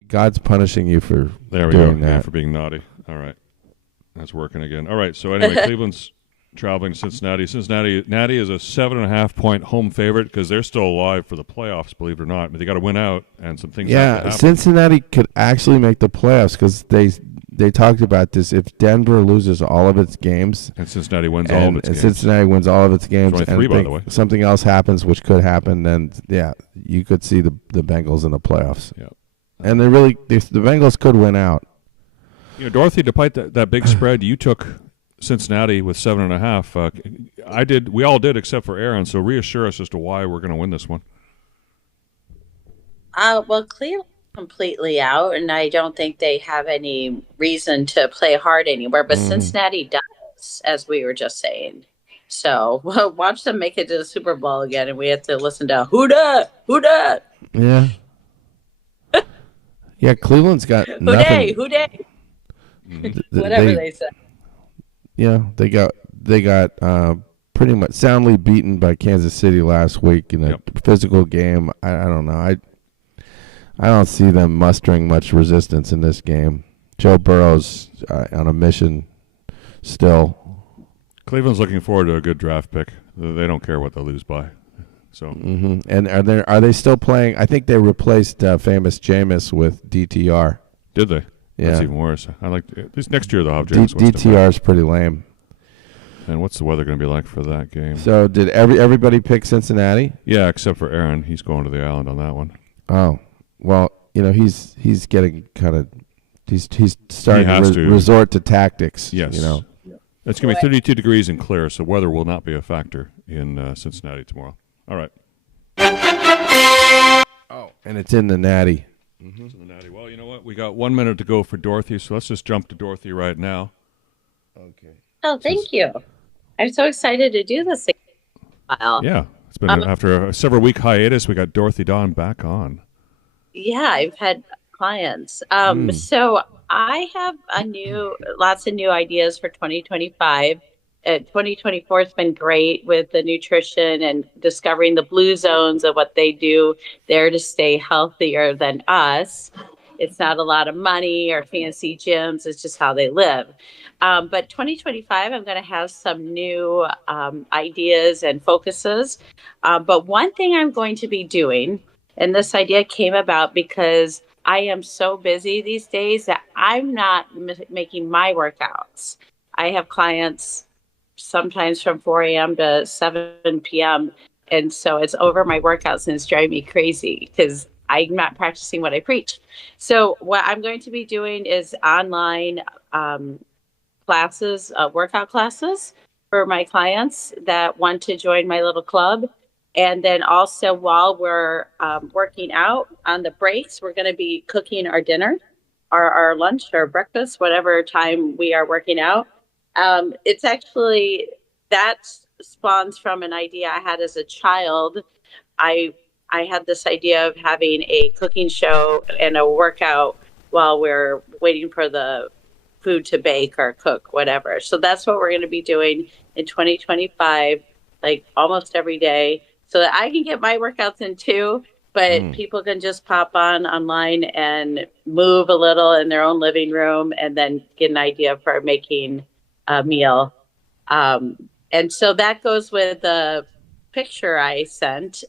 God's punishing you for doing that. For being naughty. All right. That's working again. All right. So anyway, Cleveland's traveling to Cincinnati. Cincinnati is a 7.5 point home favorite because they're still alive for the playoffs, believe it or not. But they got to win out, and some things have to happen. Cincinnati could actually make the playoffs because they talked about this. If Denver loses all of its games, and Cincinnati wins all of its games, Cincinnati wins all of its games, only 3, by the way. Something else happens, which could happen, then you could see the Bengals in the playoffs. Yeah, and the Bengals could win out. You know, Dorothy, despite that big spread, you took Cincinnati with 7.5. I did. We all did, except for Aaron. So reassure us as to why we're going to win this one. Well, Cleveland completely out, and I don't think they have any reason to play hard anywhere. But Cincinnati does, as we were just saying. So watch them make it to the Super Bowl again, and we have to listen to who dat, who dat. Yeah. Yeah, Cleveland's got nothing. Who day? Whatever they say. Yeah, they got pretty much soundly beaten by Kansas City last week in a physical game. I don't know. I don't see them mustering much resistance in this game. Joe Burrow's on a mission still. Cleveland's looking forward to a good draft pick. They don't care what they lose by. So. And are they still playing? I think they replaced famous Jameis with DTR. Did they? Yeah. That's even worse. I like at least next year they'll have James. DTR is pretty lame. And what's the weather going to be like for that game? So did everybody pick Cincinnati? Yeah, except for Aaron. He's going to the island on that one. Oh, well, he's getting kind of he's starting to resort to tactics. Yes. Yeah. It's going to be 32 degrees and clear, so weather will not be a factor in Cincinnati tomorrow. All right. Oh, and it's in the Natty. It's in the Natty. Well, you know what? We got 1 minute to go for Dorothy, so let's just jump to Dorothy right now. Okay. Oh, thank you. I'm so excited to do this again. Yeah. It's been after a several-week hiatus, we got Dorothy Dawn back on. Yeah, I've had clients. So I have lots of new ideas for 2025. 2024 has been great with the nutrition and discovering the blue zones of what they do there to stay healthier than us. It's not a lot of money or fancy gyms. It's just how they live. But 2025, I'm going to have some new ideas and focuses. But one thing I'm going to be doing, and this idea came about because I am so busy these days that I'm not making my workouts. I have clients sometimes from 4 a.m. to 7 p.m. And so it's over my workouts and it's driving me crazy because I'm not practicing what I preach. So what I'm going to be doing is online classes, workout classes for my clients that want to join my little club. And then also while we're working out on the breaks, we're going to be cooking our dinner, our lunch or breakfast, whatever time we are working out. It's actually, that spawns from an idea I had as a child. I had this idea of having a cooking show and a workout while we're waiting for the food to bake or cook, whatever. So that's what we're going to be doing in 2025, like almost every day, so that I can get my workouts in too, but people can just pop online and move a little in their own living room and then get an idea for making a meal. And so that goes with the picture I sent.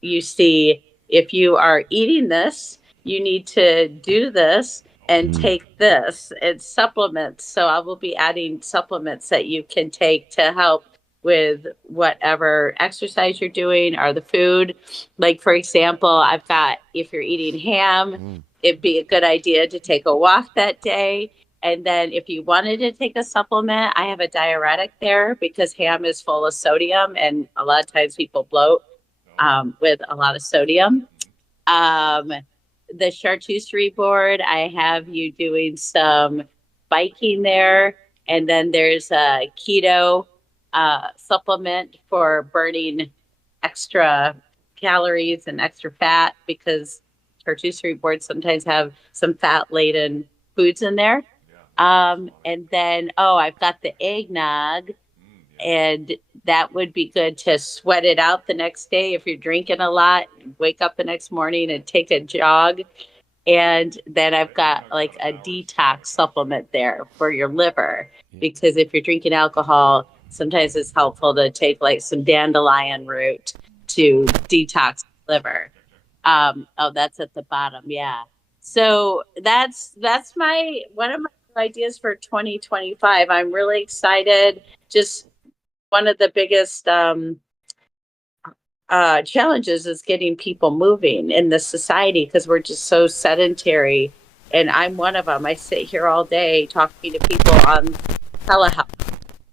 You see, if you are eating this, you need to do this and take this. It's supplements. So I will be adding supplements that you can take to help with whatever exercise you're doing or the food. Like, for example, I've got, if you're eating ham, it'd be a good idea to take a walk that day. And then if you wanted to take a supplement, I have a diuretic there because ham is full of sodium, and a lot of times people bloat with a lot of sodium. The charcuterie board, I have you doing some biking there. And then there's a keto supplement for burning extra calories and extra fat, because charcuterie boards sometimes have some fat-laden foods in there. And then, I've got the eggnog, and that would be good to sweat it out the next day if you're drinking a lot. Wake up the next morning and take a jog. And then I've got like a detox supplement there for your liver, because if you're drinking alcohol, sometimes it's helpful to take like some dandelion root to detox the liver. That's at the bottom. Yeah. So that's one of my ideas for 2025. I'm really excited. Just one of the biggest challenges is getting people moving in this society, because we're just so sedentary. And I'm one of them. I sit here all day talking to people on telehealth.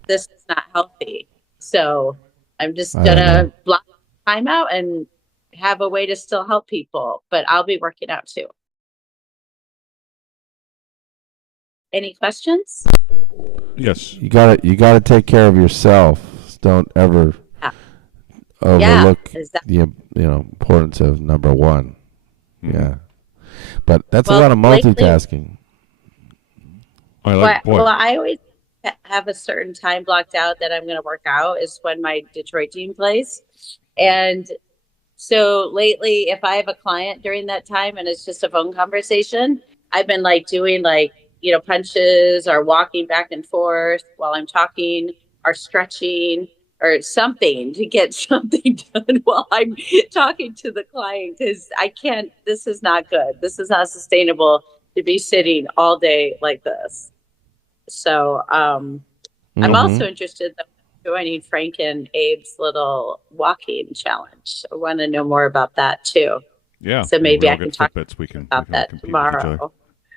This is not healthy. So I'm just going to block time out and have a way to still help people. But I'll be working out too. Any questions? Yes. You gotta take care of yourself. Don't ever overlook the importance of number one. Yeah, but that's a lot of multitasking. I always have a certain time blocked out that I'm going to work out, is when my Detroit team plays. And so lately, if I have a client during that time and it's just a phone conversation, I've been like doing punches or walking back and forth while I'm talking, or stretching or something to get something done while I'm talking to the client, because I can't, this is not good. This is not sustainable to be sitting all day like this. So I'm also interested in joining Frank and Abe's little walking challenge. I want to know more about that too. Yeah. So maybe I can talk about that tomorrow.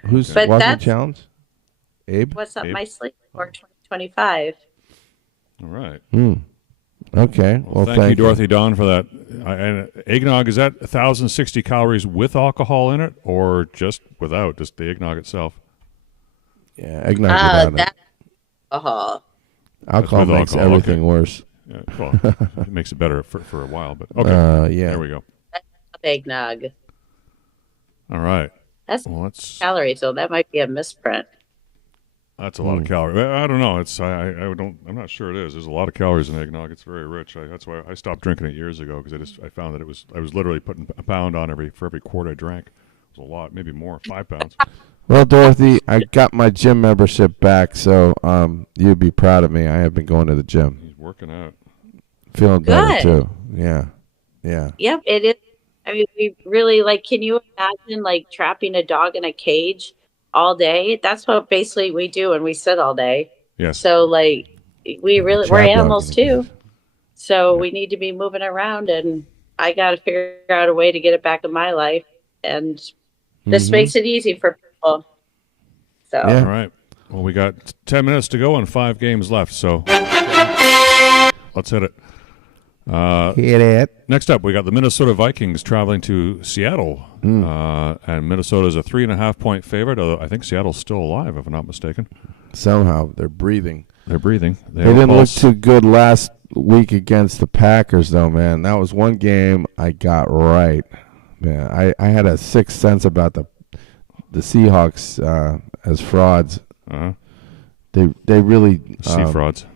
Who's walking challenge? Abe? What's up my sleep for 2025? All right. Okay. Well, thank you, Dorothy Dawn, for that. And eggnog, is that 1,060 calories with alcohol in it, or just without, just the eggnog itself? Yeah, eggnog without it. Alcohol. Alcohol makes everything worse. Yeah, well, it makes it better for a while, but okay. Yeah. There we go. Eggnog. All right. That's calories, so that might be a misprint. That's a lot of calories. I don't know. I'm not sure it is. There's a lot of calories in eggnog. It's very rich. That's why I stopped drinking it years ago, because I found that I was literally putting a pound on for every quart I drank. It was a lot, maybe more, 5 pounds. Well, Dorothy, I got my gym membership back, so you'd be proud of me. I have been going to the gym. He's working out. Feeling better too. Yeah. Yep, it is. I mean, we really can you imagine trapping a dog in a cage all day? That's what basically we do when we sit all day. Yes. So we're animals too. So we need to be moving around, and I got to figure out a way to get it back in my life. And this makes it easy for people. So. Yeah. All right. Well, we got 10 minutes to go and 5 games left. So let's hit it. Hit it. Next up, we got the Minnesota Vikings traveling to Seattle, and Minnesota's a 3.5-point favorite. Although I think Seattle's still alive, if I'm not mistaken. Somehow they're breathing. They're breathing. They didn't look too good last week against the Packers, though. Man, that was one game I got right. Man, I had a sixth sense about the Seahawks as frauds. They really Sea frauds.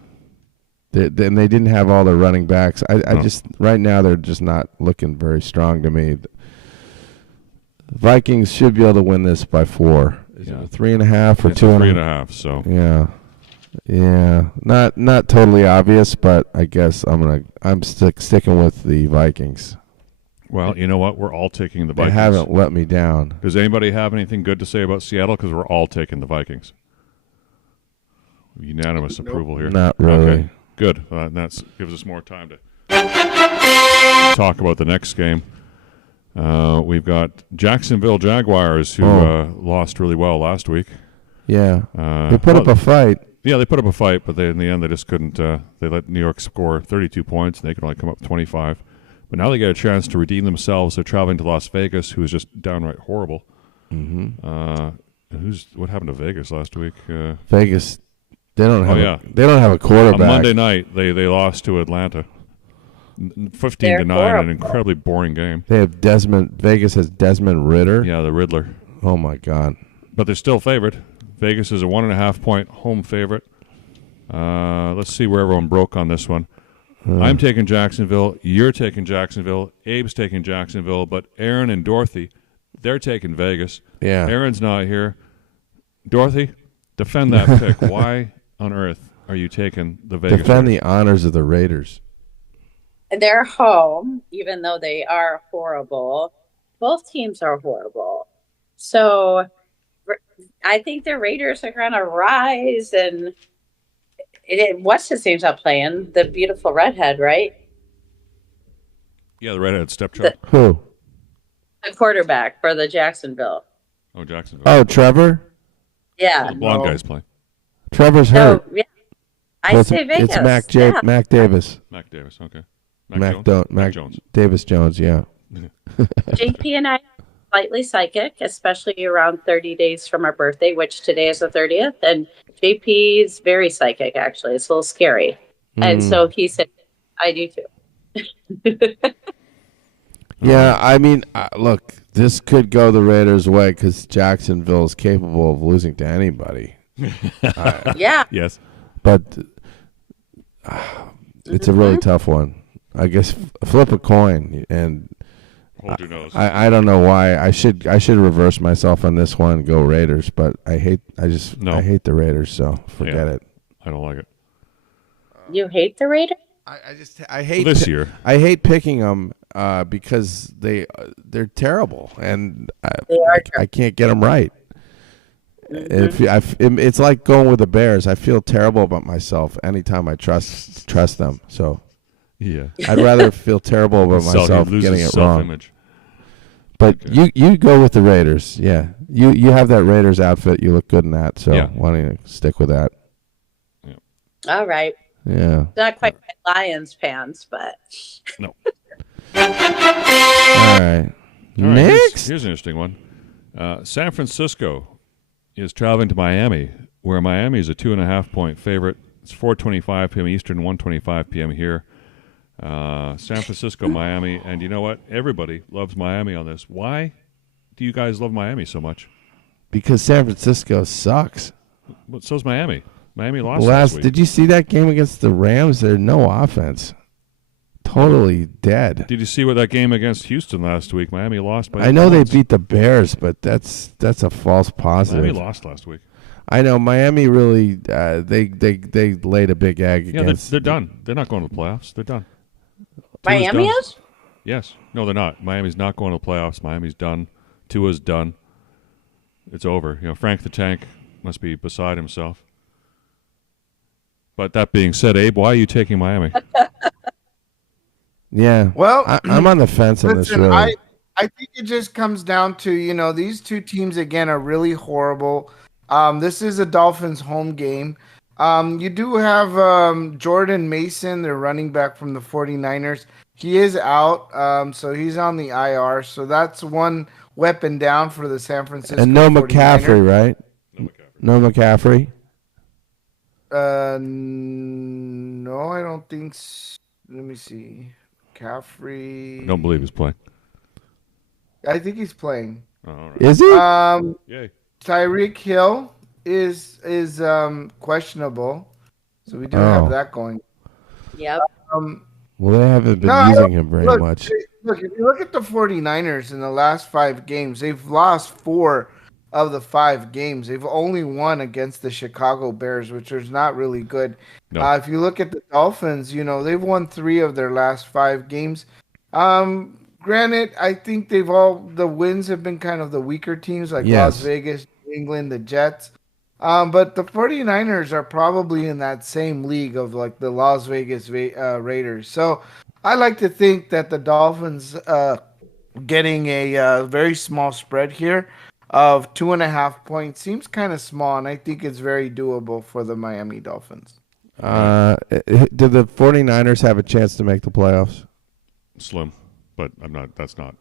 They didn't have all their running backs. I just right now they're just not looking very strong to me. The Vikings should be able to win this by 4. Is it a 3.5 or 2? 3.5. So yeah, not totally obvious, but I guess I'm sticking with the Vikings. Well, you know what? We're all taking the Vikings. They haven't let me down. Does anybody have anything good to say about Seattle? Because we're all taking the Vikings. Unanimous approval here. Not really. Okay, good. That gives us more time to talk about the next game. We've got Jacksonville Jaguars, who lost really well last week. Yeah, they put up a fight. Yeah, they put up a fight, but in the end they just couldn't. They let New York score 32 points, and they could only come up 25. But now they get a chance to redeem themselves. They're traveling to Las Vegas, who was just downright horrible. What happened to Vegas last week? Vegas, they don't have a quarterback. On Monday night, they lost to Atlanta, 15-9, an incredibly boring game. They have Vegas has Desmond Ridder. Yeah, the Riddler. Oh my God! But they're still favored. Vegas is a 1.5-point home favorite. Let's see where everyone broke on this one. I'm taking Jacksonville. You're taking Jacksonville. Abe's taking Jacksonville. But Aaron and Dorothy, they're taking Vegas. Yeah. Aaron's not here. Dorothy, defend that pick. Why on earth are you taking the Vegas? Defend the honors of the Raiders. They're home, even though they are horrible. Both teams are horrible. So I think the Raiders are going to rise. And what's his name's not playing? The beautiful redhead, right? Yeah, the redhead stepchild. Who? The quarterback for the Jacksonville. Oh, Jacksonville. Oh, Trevor? Yeah. The blonde guy's playing. Trevor's hurt. Yeah. I say Vegas. It's Mac Davis. Mac Davis, okay. Mac Jones. Davis Jones, yeah. JP and I are slightly psychic, especially around 30 days from our birthday, which today is the 30th. And JP is very psychic, actually. It's a little scary. And so he said, I do too. Yeah, I mean, look, this could go the Raiders' way because Jacksonville is capable of losing to anybody. Yeah. Yes. But it's a really tough one. I guess flip a coin, and Hold your nose. I don't know why. I should reverse myself on this one and go Raiders, but I hate the Raiders, so forget it. I don't like it. You hate the Raiders? I hate this year. I hate picking them because they're terrible, and I can't get them right. It's like going with the Bears. I feel terrible about myself anytime I trust them. So yeah, I'd rather feel terrible about myself getting it wrong. But okay. you go with the Raiders. Yeah, you have that Raiders outfit. You look good in that. So why don't you stick with that? Yeah. All right. Yeah. Not quite my Lions pants, but no. All right. Next. Here's an interesting one. San Francisco is traveling to Miami, where Miami is a 2.5-point favorite. It's 4:25 p.m. Eastern, 1:25 p.m. here. San Francisco, Miami, and you know what? Everybody loves Miami on this. Why do you guys love Miami so much? Because San Francisco sucks. But so's Miami. Miami lost last week. Did you see that game against the Rams? There's no offense. Totally dead. Did you see what that game against Houston last week? Miami lost by. I know they beat the Bears, but that's a false positive. Miami lost last week. I know Miami really. They laid a big egg. Yeah, they're done. They're not going to the playoffs. They're done. Miami is? Yes. No, they're not. Miami's not going to the playoffs. Miami's done. Tua's done. It's over. You know, Frank the Tank must be beside himself. But that being said, Abe, why are you taking Miami? Yeah. Well, I'm on the fence on this. Really. I think it just comes down to, these two teams, again, are really horrible. This is a Dolphins home game. You do have Jordan Mason, their running back from the 49ers. He is out, so he's on the IR. So that's one weapon down for the San Francisco And no 49ers. McCaffrey, right? No McCaffrey? No, I don't think so. Let me see. McCaffrey. I don't believe he's playing. I think he's playing. Oh, all right. Is he? Yay. Tyreek Hill is questionable, so we do have that going. Yep. Well, they haven't been No, using him very much. Look, if you look at the 49ers in the last 5 games, they've lost 4 of the 5 games. They've only won against the Chicago Bears, which is not really good. No. If you look at the Dolphins, they've won 3 of their last 5 games. Granted, I think the wins have been kind of the weaker teams like Las Vegas, New England, the Jets. But the 49ers are probably in that same league of like the Las Vegas Raiders. So I like to think that the Dolphins getting a very small spread here of 2.5 points seems kind of small, and I think it's very doable for the Miami Dolphins. Did the 49ers have a chance to make the playoffs? Slim, but that's not.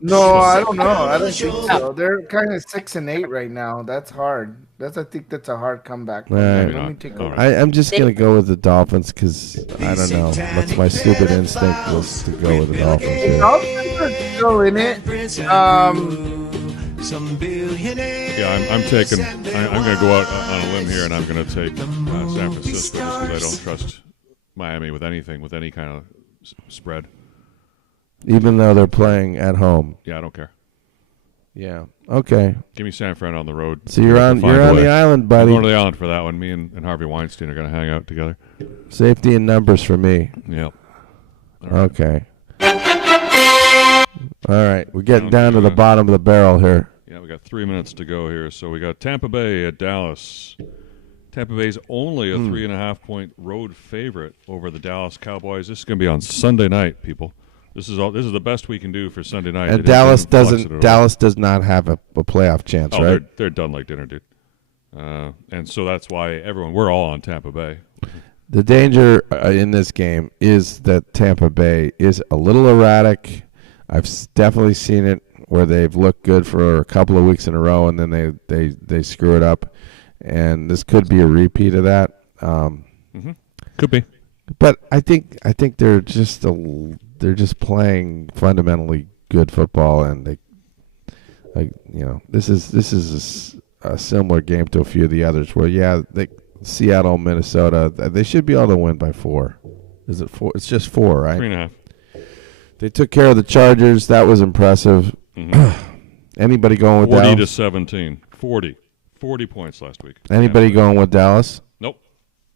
No, I don't know. I don't think so. They're kind of 6-8 right now. That's hard. I think that's a hard comeback. Right. Let me take a look. I'm just gonna go with the Dolphins because I don't know. That's my stupid instinct was to go with the Dolphins. The Dolphins are still in it. Yeah, I'm taking. I'm going to go out on a limb here, and I'm going to take San Francisco just because I don't trust Miami with anything, with any kind of spread. Even though they're playing at home. Yeah, I don't care. Yeah. Okay. Give me San Fran on the road. So you're on the island, buddy. I'm going to the island for that one. Me and Harvey Weinstein are going to hang out together. Safety in numbers for me. Yep. Right. Okay. All right. We're getting down to the bottom of the barrel here. Yeah, we got 3 minutes to go here. So we got Tampa Bay at Dallas. Tampa Bay's only a 3.5-point road favorite over the Dallas Cowboys. This is going to be on Sunday night, people. This is the best we can do for Sunday night. And Dallas does not have a playoff chance, right? They're done like dinner, dude. And so that's why we're all on Tampa Bay. The danger in this game is that Tampa Bay is a little erratic. I've definitely seen it where they've looked good for a couple of weeks in a row, and then they screw it up. And this could be a repeat of that. Could be. But I think they're just playing fundamentally good football, and this is a similar game to a few of the others where Seattle, Minnesota, they should be able to win by 4. Is it 4? It's just 4, right? 3.5. They took care of the Chargers. That was impressive. Anybody going with 40 Dallas? to 17. 40 points last week. Anybody going with Dallas? Nope.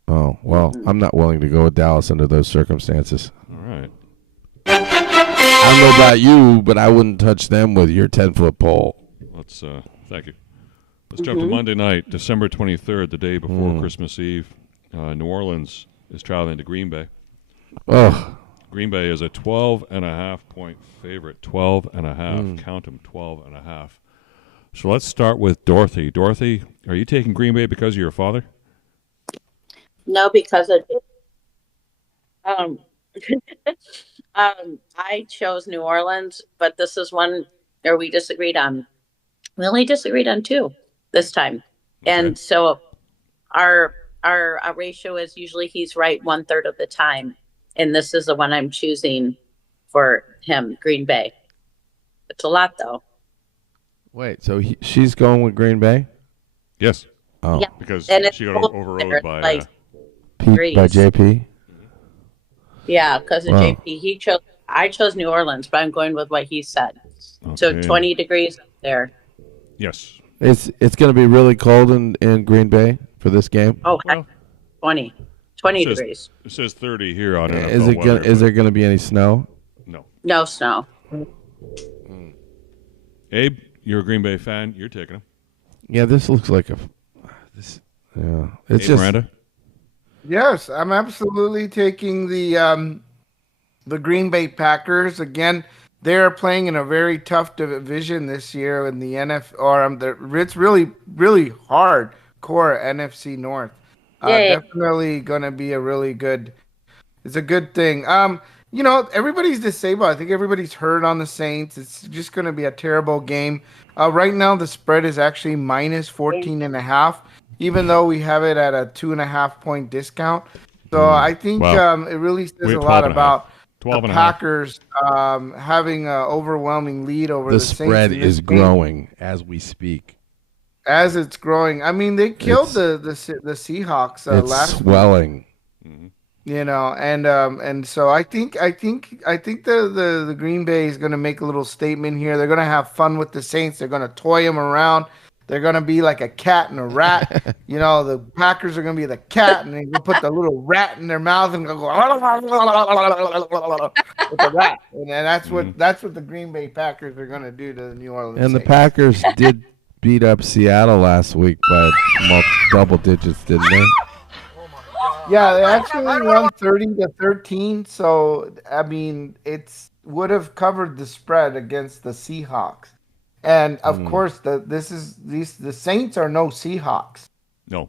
Oh, well, I'm not willing to go with Dallas under those circumstances. All right. I don't know about you, but I wouldn't touch them with your 10-foot pole. Thank you. Let's jump to Monday night, December 23rd, the day before Christmas Eve. New Orleans is traveling to Green Bay. Ugh. Green Bay is a 12.5-point favorite. 12.5. Count them, 12.5. So let's start with Dorothy. Dorothy, are you taking Green Bay because of your father? No, because of I chose New Orleans, but this is one where we disagreed on. We only disagreed on 2 this time, and so our ratio is usually he's right 1/3 of the time, and this is the one I'm choosing for him, Green Bay. It's a lot, though. Wait, so she's going with Green Bay? Yes. Oh, yeah. Because and she got overrode by JP. Yeah, because of JP. I chose New Orleans, but I'm going with what he said. Okay. So 20 degrees up there. Yes. It's going to be really cold in Green Bay for this game. Oh, well, 20 degrees. It says 30 here on NFL Is there going to be any snow? No. No snow. Abe, you're a Green Bay fan. You're taking him. Yeah, this looks like It's Abe just Miranda? Yes, I'm absolutely taking the Green Bay Packers. Again, they're playing in a very tough division this year in the it's really, really hard core NFC North. Definitely going to be it's a good thing. Everybody's disabled. I think everybody's hurt on the Saints. It's just going to be a terrible game. Right now, the spread is actually minus 14.5, even though we have it at a 2.5-point discount. So I think it really says a lot about the Packers having an overwhelming lead over the Saints. The spread is growing as we speak. as it's growing. I mean, they killed the Seahawks it's last swelling. week, and so I think the Green Bay is going to make a little statement here. They're going to have fun with the Saints. They're going to toy them around. They're going to be like a cat and a rat. The Packers are going to be the cat, and they're going to put the little rat in their mouth and go with the rat. And that's what the Green Bay Packers are going to do to the New Orleans And Saints. the Packers did beat up Seattle last week by double digits, didn't they? Yeah, they actually won 30-13. So I mean, it's would have covered the spread against the Seahawks. And of course, the Saints are no Seahawks. No.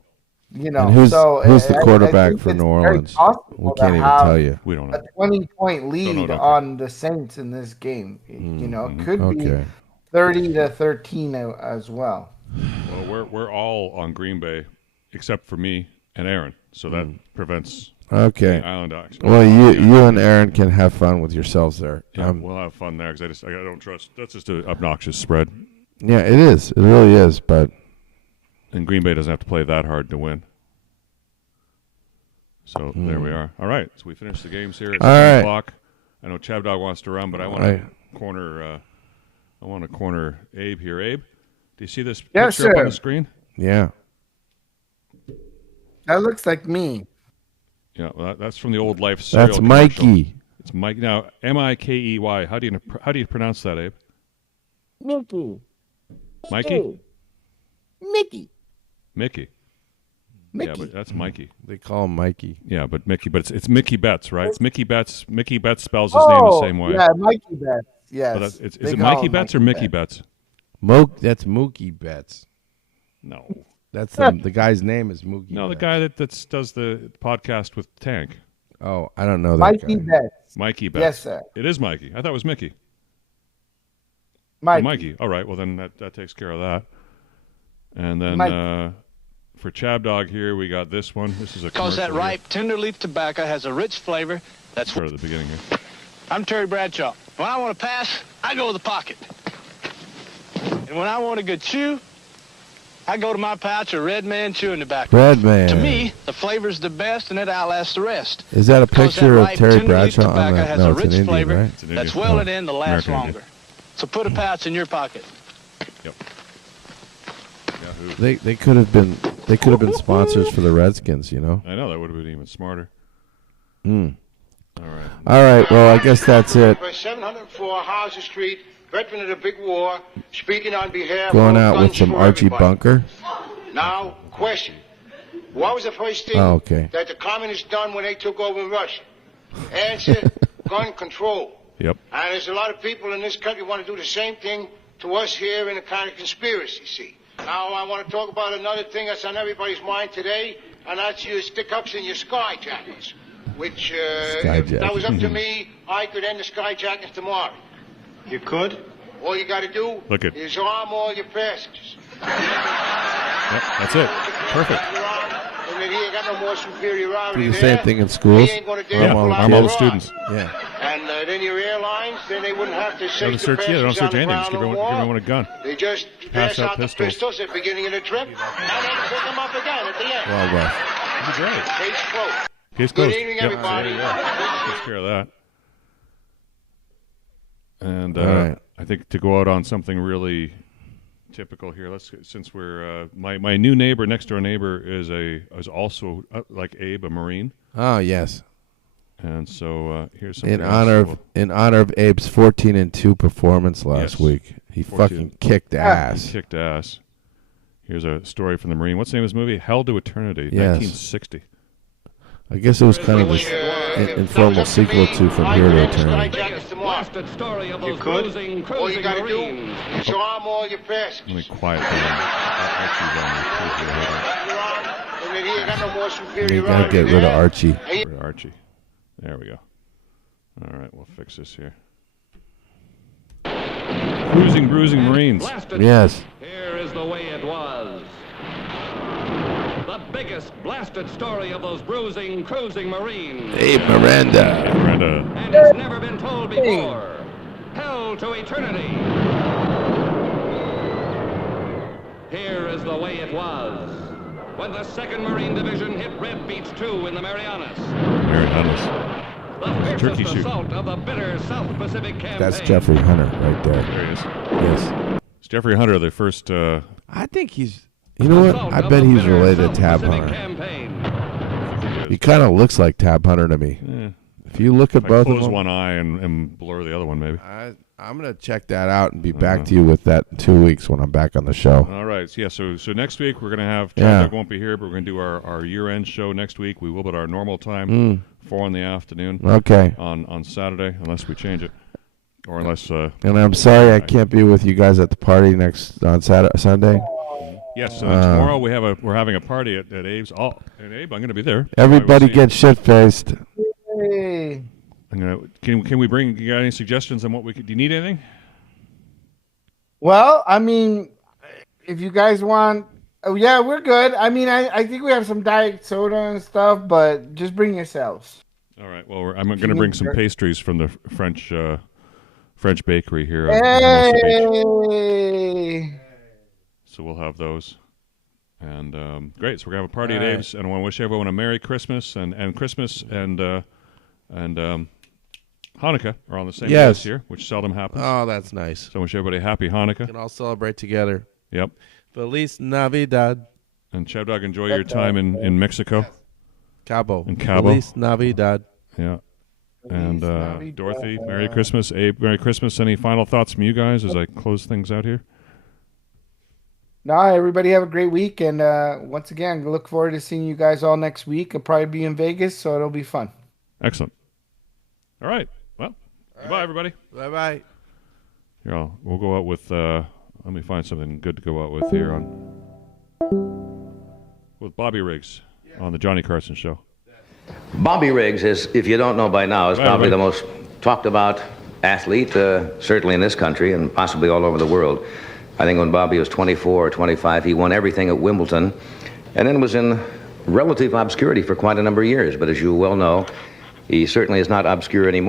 And who's the quarterback for New Orleans? We can't even tell you. We don't know. A 20-point lead on the Saints in this game. It could be 30-13 as well. Well, we're all on Green Bay except for me and Aaron, so that prevents the Island Dogs. Well, you and Aaron can have fun with yourselves there. Yeah, we'll have fun there because I don't trust. That's just an obnoxious spread. Yeah, it is. It really is. And Green Bay doesn't have to play that hard to win. So there we are. All right, so we finished the games here at 7 o'clock. I know ChabDog wants to run, but I want to corner. I want to corner Abe here. Abe, do you see this picture up on the screen? Yeah. That looks like me. Yeah, well, that's from the old Life cereal. That's Mikey. It's Mike. Now, Mikey. How do you pronounce that, Abe? Mickey. Mikey? Mickey. Mickey. Yeah, but that's Mikey. They call him Mikey. Yeah, but it's Mickey Betts, right? It's Mickey Betts. Mickey Betts spells his name the same way. Yeah, Mikey Betts. Yes. Is it Mikey Betts or Mickey Betts? That's Mookie Betts. No. That's the guy's name is Mookie. No, Betts. the guy that does the podcast with Tank. Oh, I don't know that Mikey guy. Betts. Mikey Betts. Yes, sir. It is Mikey. I thought it was Mickey. Mikey. All right. Well, then that takes care of that. And then for ChabDog here, we got this one. This is a because that ripe, tender leaf tobacco has a rich flavor. That's start at the beginning here. I'm Terry Bradshaw. When I want to pass, I go to the pocket. And when I want a good chew, I go to my pouch of Red Man chewing tobacco. Red Man. To me, the flavor's the best, and it outlasts the rest. Is that a picture that of ripe, Terry tender leaf Bradshaw? tobacco has a It's an rich Indian, flavor right? that's well in to last American longer. Indian. So put a pouch in your pocket. Yep. They could have been sponsors for the Redskins, I know, that would have been even smarter. All right. All right. Well, I guess that's it. 704 Houser Street, veteran of the big war, speaking on behalf Going of out with Guns some for Archie Everybody. Bunker. Now, question. What was the first thing that the communists done when they took over Russia? Answer, gun control. Yep. And there's a lot of people in this country want to do the same thing to us here in a kind of conspiracy, see. Now, I want to talk about another thing that's on everybody's mind today, and that's your stick-ups and your skyjackets, which, if that was up to me, I could end the skyjackets tomorrow. You could? All you got to do is arm all your passengers. Yep, that's it. Perfect. And then he ain't got no more superiority Do the there. same thing in schools. He ain't going to Yeah, arm all the students. Yeah. And then your airlines, then they wouldn't have to search the They don't search anything. Just give no everyone a gun. They just pass out the pistols at the beginning of the trip, and then pick them up again at the end. Well. That'd be great. Case closed. Case Good closed. evening, Yep. everybody. Takes care of that. And All right. I think to go out on something really typical here. Since we're my new neighbor, next door neighbor, is also like Abe, a Marine. Oh yes. And so here's some in honor of Abe's 14-2 performance last week. He 14. fucking kicked ass. He kicked ass. Here's a story from the Marine. What's the name of his movie? Hell to Eternity, Yes. 1960. I guess it was kind of an informal sequel to From Here to Eternity. You could? All you got to do is arm all your passengers. Let me quiet down. And then he ain't got no more You superiority gotta get rid of there. Archie. Rid of Archie. There we go. All right, we'll fix this here. Cruising, bruising Marines. Yes. Here is the way it was. The biggest blasted story of those bruising, cruising Marines. Hey, Miranda. And it's never been told before. Hell to Eternity. Here is the way it was when the 2nd Marine Division hit Red Beach 2 in the Marianas. The fiercest assault of the bitter South Pacific campaign. That's Jeffrey Hunter right there. There he is. Yes. It's Jeffrey Hunter, the first... I think he's... You know what? I bet he's related to Tab Hunter. He kind of looks like Tab Hunter to me. Yeah. If you look at both of them... Close one eye and blur the other one, maybe. I'm going to check that out and be back to you with that in 2 weeks when I'm back on the show. All right. Yeah, so next week we're going to have... ChabDog won't be here, but we're going to do our year-end show next week. We will be at our normal time, 4 in the afternoon. Okay. On Saturday, unless we change it. Or unless... and I'm sorry I can't be with you guys at the party on Sunday. Yes, tomorrow we're having a party at Abe's. Oh, and Abe, I'm going to be there. Everybody get shit-faced. Hey. Can we bring? You got any suggestions on what we could? Do you need anything? Well, I mean, if you guys want, yeah, we're good. I mean, I think we have some diet soda and stuff, but just bring yourselves. All right. Well, I'm going to bring some pastries from the French bakery here. Hey. So we'll have those. And great. So we're going to have a party at Abe's, and I want to wish everyone a Merry Christmas and Christmas and Hanukkah are on the same day this year, which seldom happens. Oh, that's nice. So I wish everybody a happy Hanukkah. We can all celebrate together. Yep. Feliz Navidad. And ChabDog, enjoy your time in Mexico. Cabo. In Cabo. Feliz Navidad. Yeah. And Dorothy, Merry Christmas. Abe, Merry Christmas. Any final thoughts from you guys as I close things out here? No, everybody have a great week. And once again, look forward to seeing you guys all next week. I'll probably be in Vegas, so it'll be fun. Excellent. All right. Well, goodbye, everybody. Bye-bye. Here, we'll go out with, let me find something good to go out with here with Bobby Riggs on the Johnny Carson Show. Bobby Riggs is, if you don't know by now, is probably the most talked about athlete, certainly in this country and possibly all over the world. I think when Bobby was 24 or 25, he won everything at Wimbledon and then was in relative obscurity for quite a number of years. But as you well know, he certainly is not obscure anymore.